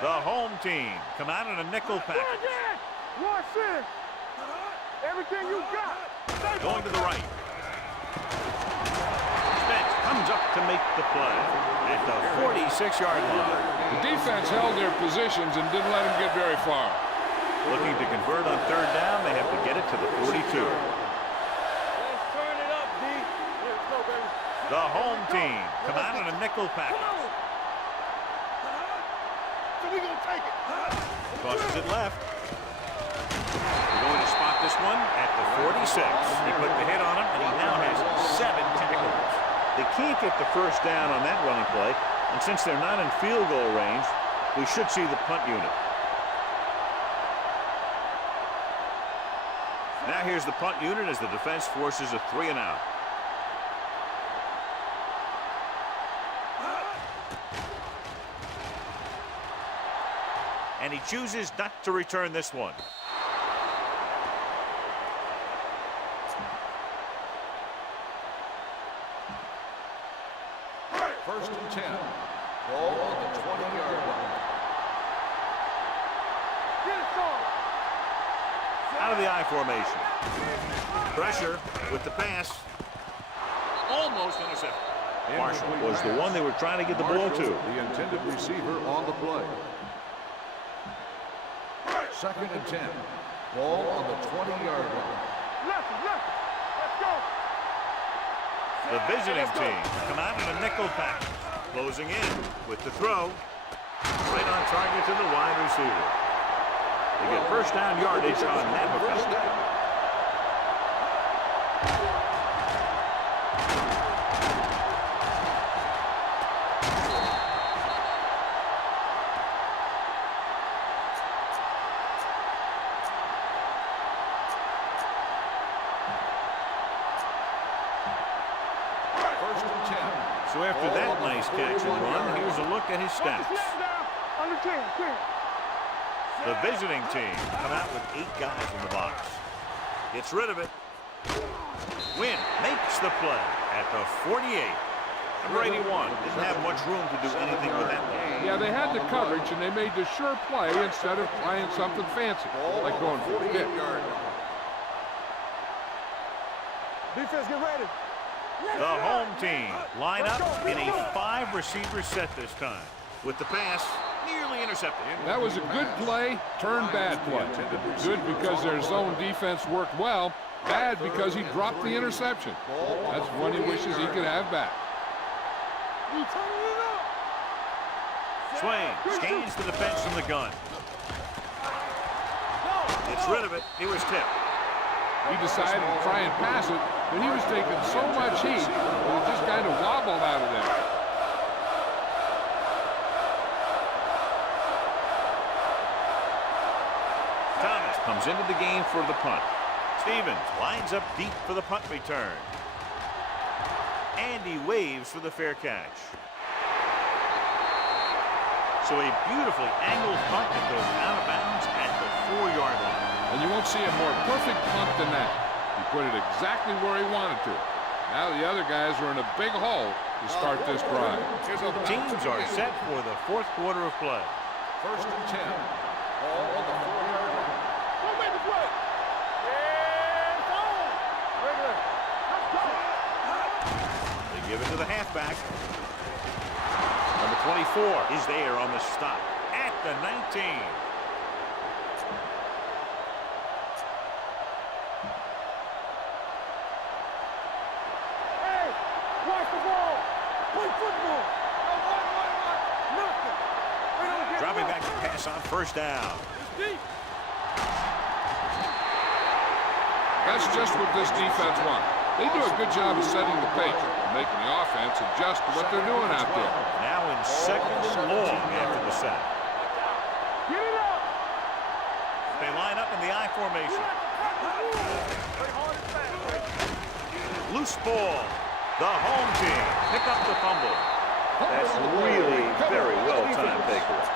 The home team come out in a nickel package. Watch this. Everything you got. Going to the right. Spence comes up to make the play at the 46-yard line. The defense held their positions and didn't let them get very far. Looking to convert on 3rd down, they have to get it to the 42. Let's turn it up, D. Let's go, baby. The home team come out in a nickel package. So we gonna take it. Tosses it left. We're going to spot this one at the 46. He put the hit on him, and he now has 7 tackles. They can't get the first down on that running play, and since they're not in field goal range, we should see the punt unit. Now here's the punt unit as the defense forces a 3-and-out. And he chooses not to return this one. First and 10. Ball on the 20-yard line. Get it started. Out of the I formation. Pressure with the pass. Almost intercepted. Marshall was the one they were trying to get the ball to. The intended receiver on the play. 2nd and 10. Ball on the 20-yard line. Lefty. Let's go. The visiting team come out in a nickel package. Closing in with the throw. Right on target to the wide receiver. They get first down yardage on Nabokov. So after that nice catch and run, here's a look at his stats. On the 10, clear. The visiting team come out with 8 guys in the box. Gets rid of it. Wynn makes the play at the 48. Number 81 didn't have much room to do anything with that one. Yeah, they had the coverage, and they made the sure play instead of trying something fancy, like going for a kick. Defense, get ready. The home team line up in a 5-receiver set this time. With the pass, nearly intercepted. That was a good play, turned bad play. Good because their zone defense worked well. Bad because he dropped the interception. That's one he wishes he could have back. Swain scans the defense from the gun. Gets rid of it. It was tipped. He decided to try and pass it, but he was taking so much heat that it just kind of wobbled out of there. Thomas comes into the game for the punt. Stevens lines up deep for the punt return. And he waves for the fair catch. So a beautifully angled punt that goes out of bounds at the 4-yard line. And you won't see a more perfect punt than that. He put it exactly where he wanted to. Now the other guys are in a big hole to start this drive. Teams are set for the 4th quarter of play. 1st and 10. Ball on the 4-yard line. Don't make the play. It's on. Regular. Let's go. They give it to the halfback. Number 24 is there on the stop at the 19. Hey, watch the ball. Play football. Nothing. Dropping back to pass on 1st down. It's deep. That's just what this defense wants. They do a good job of setting the pace, making the offense adjust to what they're doing out there. Now in 2nd and long after the sack. Get it up. They line up in the I formation. Loose ball. The home team pick up the fumble. That's really very well timed takeaway.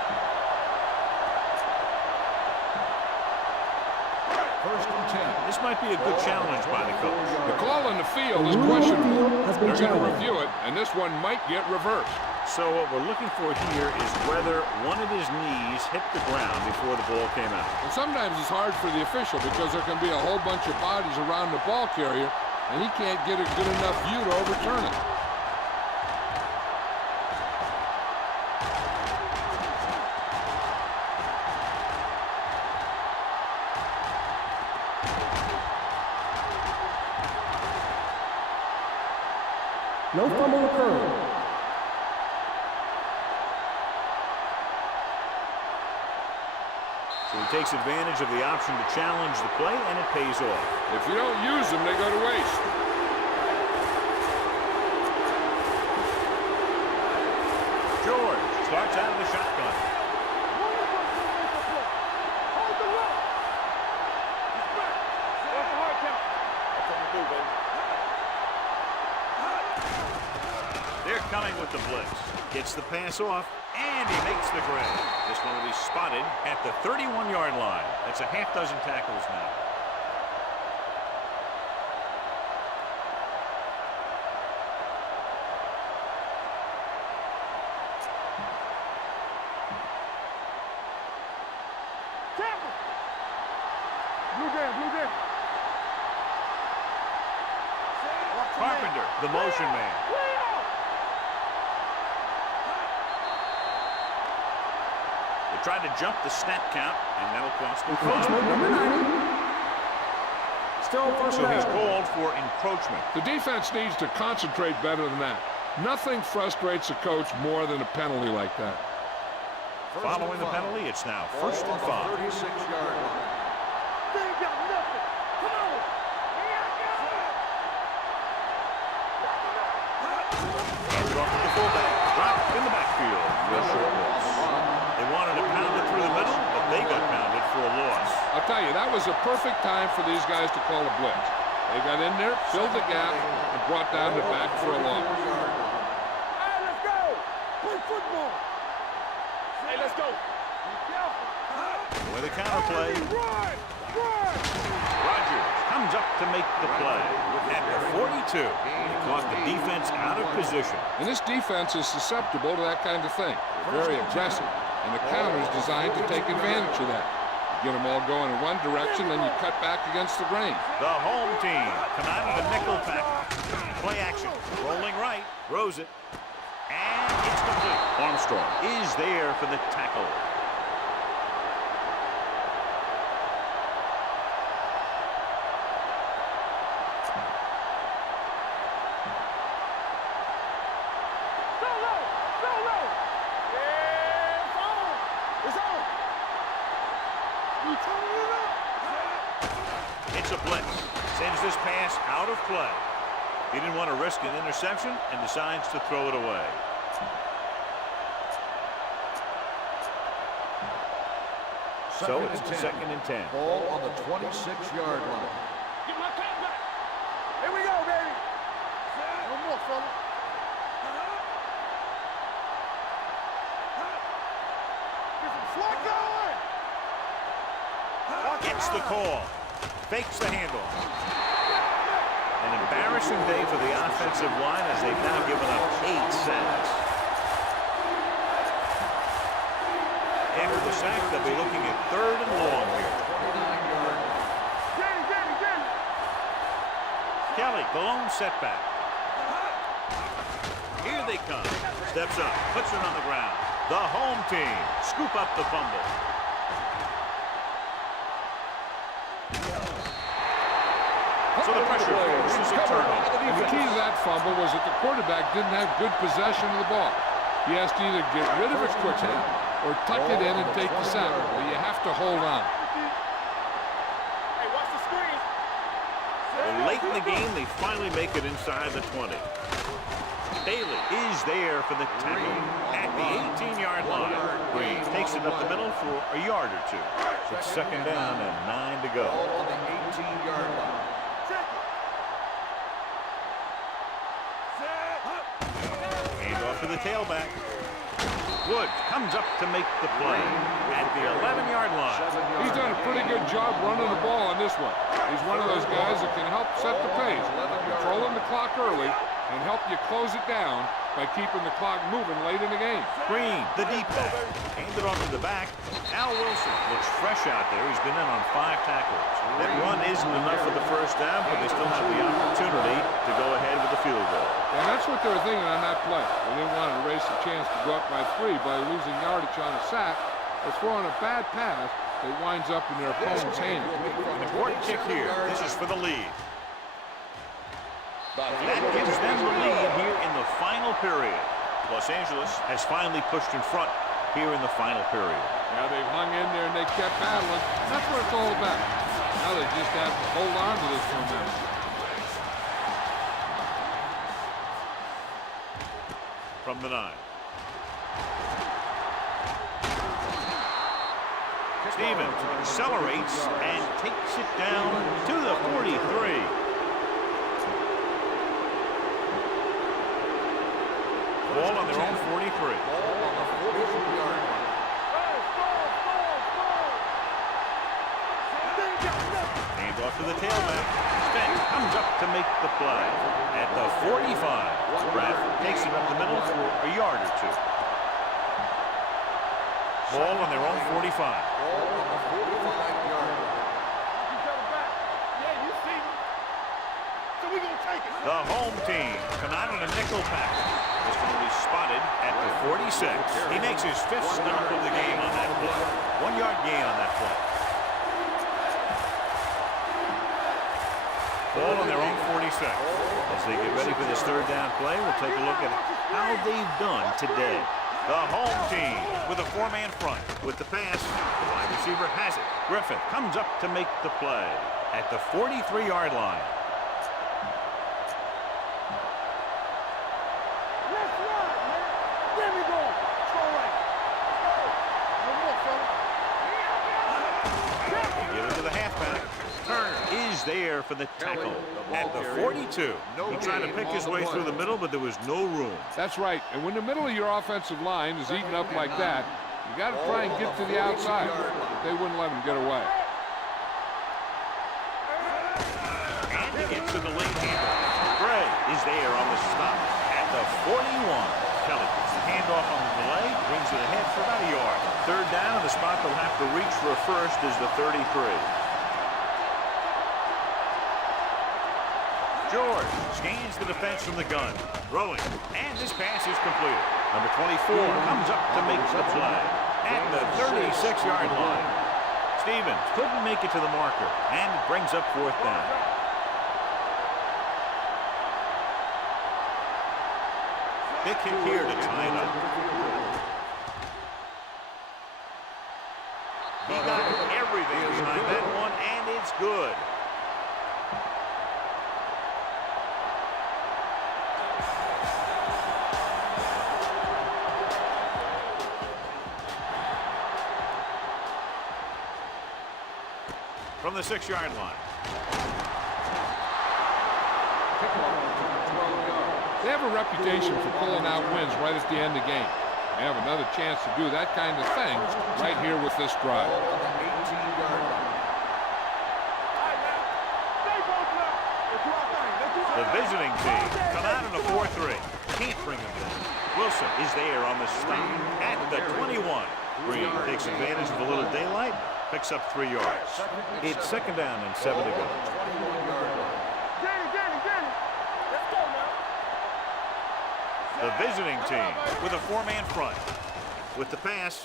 1st and 10. This might be a good challenge by the coach. The call on the field is The rule on the questionable. field has been They're going to challenged. review it, and this one might get reversed. So what we're looking for here is whether one of his knees hit the ground before the ball came out. And sometimes it's hard for the official because there can be a whole bunch of bodies around the ball carrier, and he can't get a good enough view to overturn it. No fumble occurred. So he takes advantage of the option to challenge the play, and it pays off. If you don't use them, they go to waste. George starts out of the shotgun. Hold the rope. He's back. What's the hard count? That's what we do, baby. They're coming with the blitz. Gets the pass off, and he makes the grab. This one will be spotted at the 31-yard line. That's a half dozen tackles now. Tackle. Blue down. Carpenter, the motion man. Way out. They tried to jump the snap count, and that'll cost them Encroachment 5. number 90. Still 1st So he's down. called for encroachment. The defense needs to concentrate better than that. Nothing frustrates a coach more than a penalty like that. Following the penalty, it's now 1st and 5. 36-yard line. They ain't got nothing. Come on. Hands it off to the fullback. Dropped in the backfield for a short loss. They wanted to pound it through the middle, but they got pounded for a loss. I'll tell you, that was a perfect time for these guys to call a blitz. They got in there, filled the gap, and brought down the back for a loss. Hey, let's go. Play football. Hey, let's go. Be careful. With a counter play, Run. Rogers comes up to make the play. At the 42, he caught the defense out of position. And this defense is susceptible to that kind of thing. They're very aggressive, and the counter is designed to take advantage of that. Get them all going in one direction, then you cut back against the grain. The home team come out of the nickel pack. Play action. Rolling right. Throws it. And it's complete. Armstrong is there for the tackle. It's a blitz. Sends this pass out of play. He didn't want to risk an interception and decides to throw it away. So it's 2nd and 10. Ball on the 26-yard line. Get my cat back. Here we go, baby. No more, fella. Get some slack going. Gets the call. Fakes the handoff. An embarrassing day for the offensive line as they've now given up 8 sacks. After the sack, they'll be looking at 3rd and long here. Kelly, the lone setback. Here they come. Steps up, puts it on the ground. The home team scoop up the fumble. So the pressure forces a turnover. And the key to that fumble was that the quarterback didn't have good possession of the ball. He has to either get rid of it quickly or tuck it in and take the sack. But you have to hold on. Hey, watch the screen. Well, late in the game, they finally make it inside the 20. Bailey is there for the tackle at the 18-yard line. Green takes it up the middle for a yard or 2. It's 2nd down and 9 to go. Ball on the 18-yard line. Hand off to the tailback. Woods comes up to make the play at the 11-yard line. He's done a pretty good job running the ball on this one. He's one of those guys that can help set the pace, controlling the clock early, and help you close it down by keeping the clock moving late in the game. Green, the deep back. Handed off to the back. Al Wilson looks fresh out there. He's been in on 5 tackles. That run isn't enough for the first down, but they still have the opportunity to go ahead with the field goal. And that's what they were thinking on that play. They didn't want to erase the chance to go up by 3 by losing yardage on a sack or throwing a bad pass that winds up in their opponent's hand. An important kick here. This is for the lead. That gives them the lead here in the final period. Los Angeles has finally pushed in front here in the final period. Now they've hung in there and they kept battling. That's what it's all about. Now they just have to hold on to this momentum. From the 9. Stevens accelerates and takes it down to the 43. Ball on their own 43. Ball on the 43-yard line. Hand off to the tailback. Spence comes up to make the play at the 45. Bradford takes it up the middle for a yard or 2. Ball on their own 45. Ball on the 45-yard line. Yeah, you see me. So we're going to take it. The home team come out in a nickel pack. This one will be spotted at the 46. He makes his 5th stop of the game on that play. 1-yard gain on that play. Ball on their own 46. As they get ready for this 3rd down play, we'll take a look at how they've done today. The home team with a 4-man front. With the pass, the wide receiver has it. Griffin comes up to make the play at the 43-yard line. Let's run, man. There we go. Go right. No more, fella. Give it to the halfback. Turner is there for the tackle at the 42. He tried to pick his way through the middle, but there was no room. That's right. And when the middle of your offensive line is eaten up like that, you got to try and get to the outside. But they wouldn't let him get away. And he gets to the late handle. Gray is there on the stop at the 41. Kelly Handoff on the delay brings it ahead for about a yard. Third down, and the spot they'll have to reach for a first is the 33. George scans the defense from the gun. Throwing, and this pass is completed. Number 24 comes up to make the play at the 36-yard line. Stevens couldn't make it to the marker, and it brings up fourth down. Big kick here to tie it up. He got everything behind that one, and it's good. From the 6-yard line. They have a reputation for pulling out wins right at the end of the game. They have another chance to do that kind of thing right here with this drive. The visiting team come out in a 4-3. Can't bring them down. Wilson is there on the stop at the 21. Green takes advantage of a little daylight, picks up 3 yards. It's second down and 7 to go. The visiting team with a 4-man front. With the pass.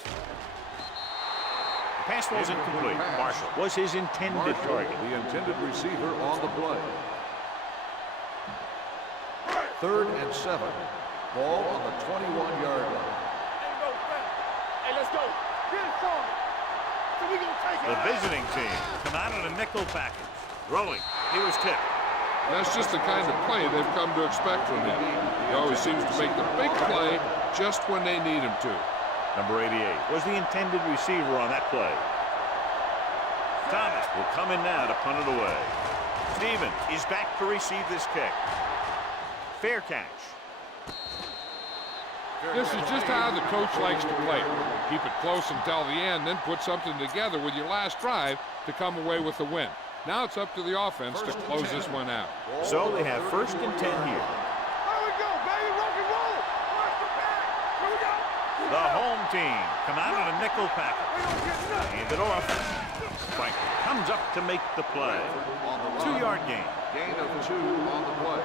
The pass falls incomplete. Marshall was his intended target. The intended receiver on the play. 3rd and 7. Ball on the 21-yard line. Hey, let's go. Get it started. So we gonna take it. The visiting team come out in a nickel package. Throwing. He was tipped. That's just the kind of play they've come to expect from him. He always seems to make the big play just when they need him to. Number 88 was the intended receiver on that play. Thomas will come in now to punt it away. Stevens is back to receive this kick. Fair catch. This is just how the coach likes to play. Keep it close until the end, then put something together with your last drive to come away with the win. Now it's up to the offense to close this one out. So they have 1st and 10 here. Here we go, baby. Rock and roll. Watch the back. Here we go. The home team come out in a nickel package. Hand it off. Franklin comes up to make the play. 2-yard gain. Gain of 2 on the play.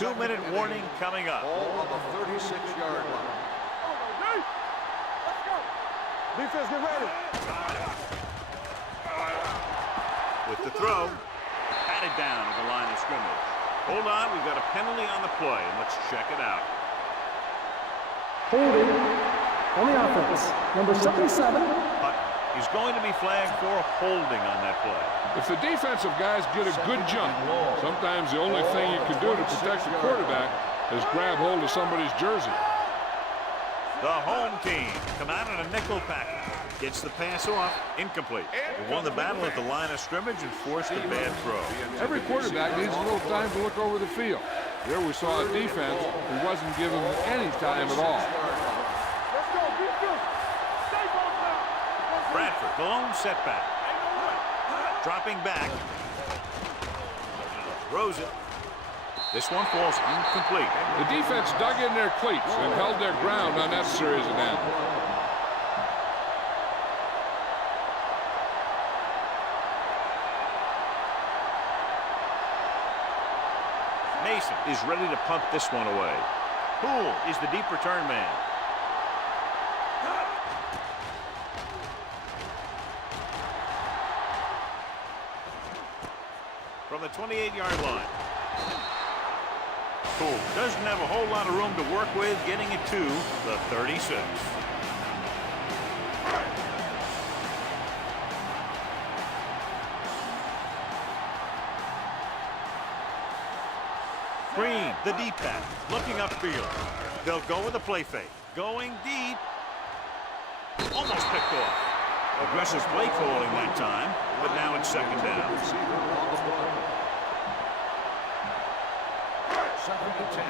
Two-minute warning coming up. Ball on the 36-yard line. Let's go. Defense, get ready. With the throw, patted down at the line of scrimmage. Hold on, we've got a penalty on the play, and let's check it out. Holding on the offense. Number 77. But he's going to be flagged for holding on that play. If the defensive guys get a good jump, sometimes the only thing you can do to protect the quarterback is grab hold of somebody's jersey. The home team come out in a nickel package. Gets the pass off, incomplete. They won the battle at the line of scrimmage and forced a bad throw. Every quarterback needs a little time to look over the field. Here we saw a defense who wasn't given any time at all. Let's go. Defense. Stay both now. Bradford, the lone setback. Dropping back. Throws it. This one falls incomplete. The defense dug in their cleats and held their ground on that series of downs. Mason is ready to punt this one away. Poole is the deep return man. From the 28-yard line. Poole doesn't have a whole lot of room to work with, getting it to the 36. Green, the deep pass, looking upfield. They'll go with a play fake. Going deep. Almost picked off. Aggressive play calling that time, but now it's second down. Second and 10.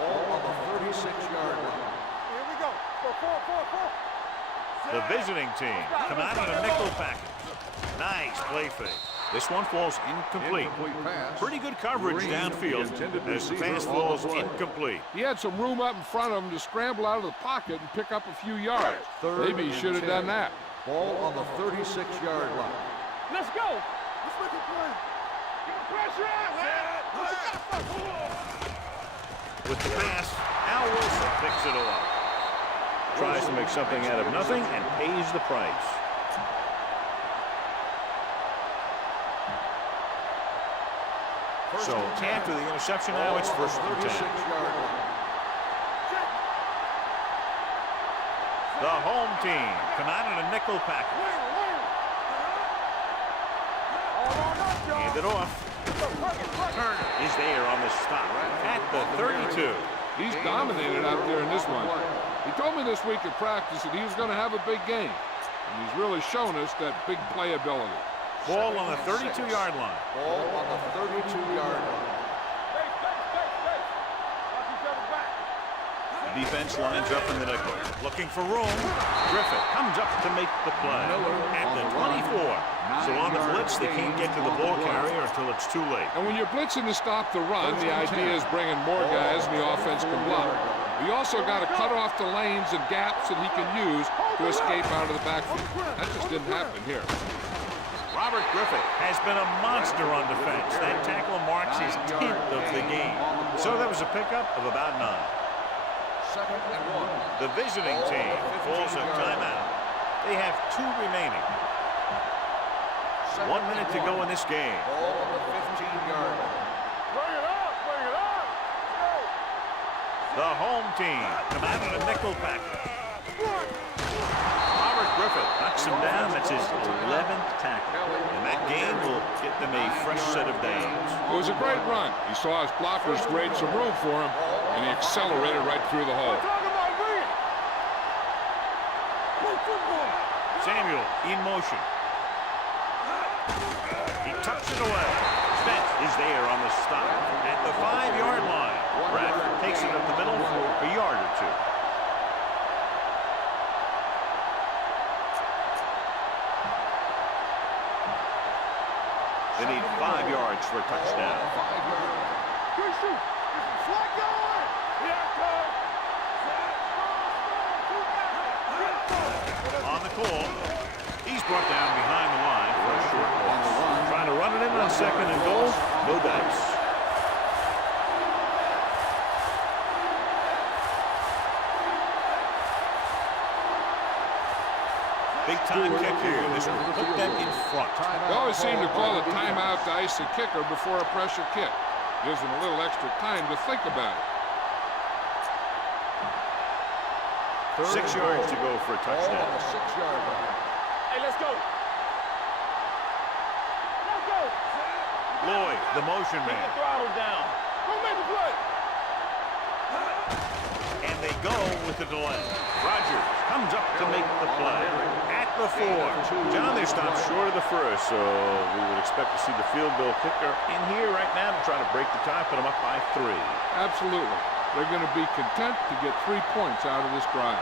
Ball on the 36-yard line. Here we go. Four. The visiting team come out in a nickel package. Nice play fake. This one falls incomplete. Pass. Pretty good coverage Green, downfield the intended as the receiver pass on falls the play. incomplete. He had some room up in front of him to scramble out of the pocket and pick up a few yards. Third Maybe he and should have 10. done that. Ball on the 36-yard line. Let's go. Let's make a play. Get the pressure out, man. With the pass, Al Wilson picks it off. Tries to make something out of nothing and pays the price. So after the interception now, it's first and 10. 36-yard line. The home team come out in a nickel package. Hand it off. Turner is there on the stop at the 32. He's dominated out there in this one. He told me this week at practice that he was going to have a big game. And he's really shown us that big playability. Ball on the 32-yard line. Ball on the 32-yard line. Defense lines up in the nickel. Looking for room. Griffith comes up to make the play at the 24. So on the blitz, they can't get to the ball carrier until it's too late. And when you're blitzing to stop the run, the idea is bringing more guys and the offense can block. You also got to cut off the lanes and gaps that he can use to escape out of the backfield. That just didn't happen here. Robert Griffith has been a monster on defense. That tackle marks his 10th of the game. So that was a pickup of about 9. Second and 1. The visiting team calls a timeout. They have 2 remaining. 1 minute to go in this game. Ball on the 15-yard line. Bring it up, bring it up. The home team come out in a nickel package. Robert Griffith knocks him down. That's his 11th tackle. And that game will get them a fresh set of downs. It was a great run. He saw his blockers create some room for him, and he accelerated right through the hole. Samuel in motion. He tucks it away. Spence is there on the stop at the 5-yard line. Bradford takes it up the middle for a yard or 2. They need 5 yards for a touchdown. Good shoot. Flag going. Here it comes. On the call, he's brought down behind the line for a short loss. Trying to run it in on second and goal, no dice. Big time kick here. This will put them in front. They always seem to call a timeout to ice the kicker before a pressure kick. Gives them a little extra time to think about it. 6 yards to go for a touchdown. Ball on the 6-yard line. Hey, let's go. Let's go. Lloyd, the motion Keep the man. throttle down. Go make the play. And they go with the delay. Rogers comes up to make the play at the 4. John, they stopped short of the first, so we would expect to see the field goal kicker in here right now to try to break the tie, put them up by 3. Absolutely. They're going to be content to get 3 points out of this drive.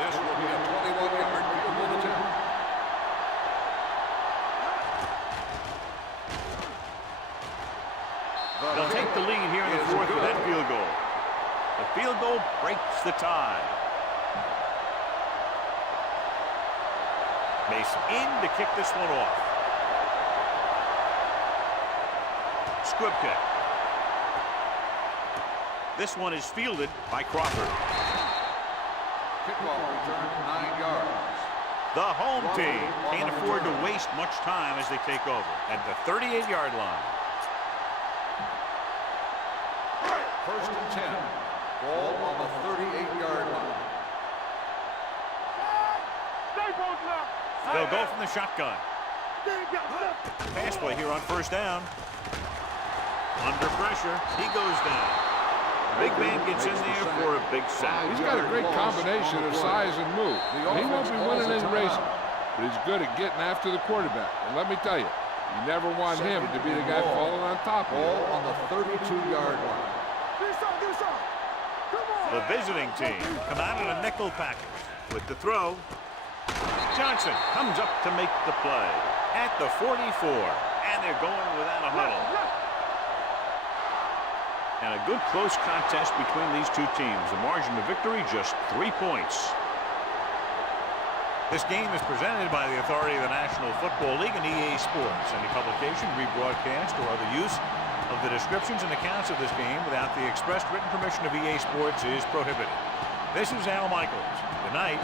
This will be a 21-yard field goal attempt. They'll take the lead here in the 4th with that field goal. The field goal breaks the tie. Mason in to kick this one off. Squib kick. This one is fielded by Crawford. Kickoff return 9 yards. The home team can't afford to waste much time as they take over at the 38-yard line. First and 10. Ball on the 38-yard line. Stay both now. They'll go from the shotgun. Pass play here on first down. Under pressure, he goes down. Big man gets in there for a big sack. He's got a great combination of size and move. He won't be winning any races, but he's good at getting after the quarterback. And let me tell you, you never want him to be the guy falling on top of you. Ball on the 32-yard line. The visiting team come out in a nickel package with the throw. Johnson comes up to make the play at the 44, and they're going without a huddle. And a good close contest between these two teams. The margin of victory just 3 points. This game is presented by the authority of the National Football League and EA Sports. Any publication, rebroadcast, or other use of the descriptions and accounts of this game without the expressed written permission of EA Sports is prohibited. This is Al Michaels. Good night.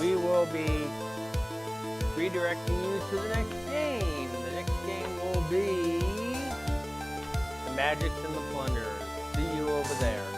We will be redirecting you to the next game. The next game will be the Magics and the Plunderers. See you over there.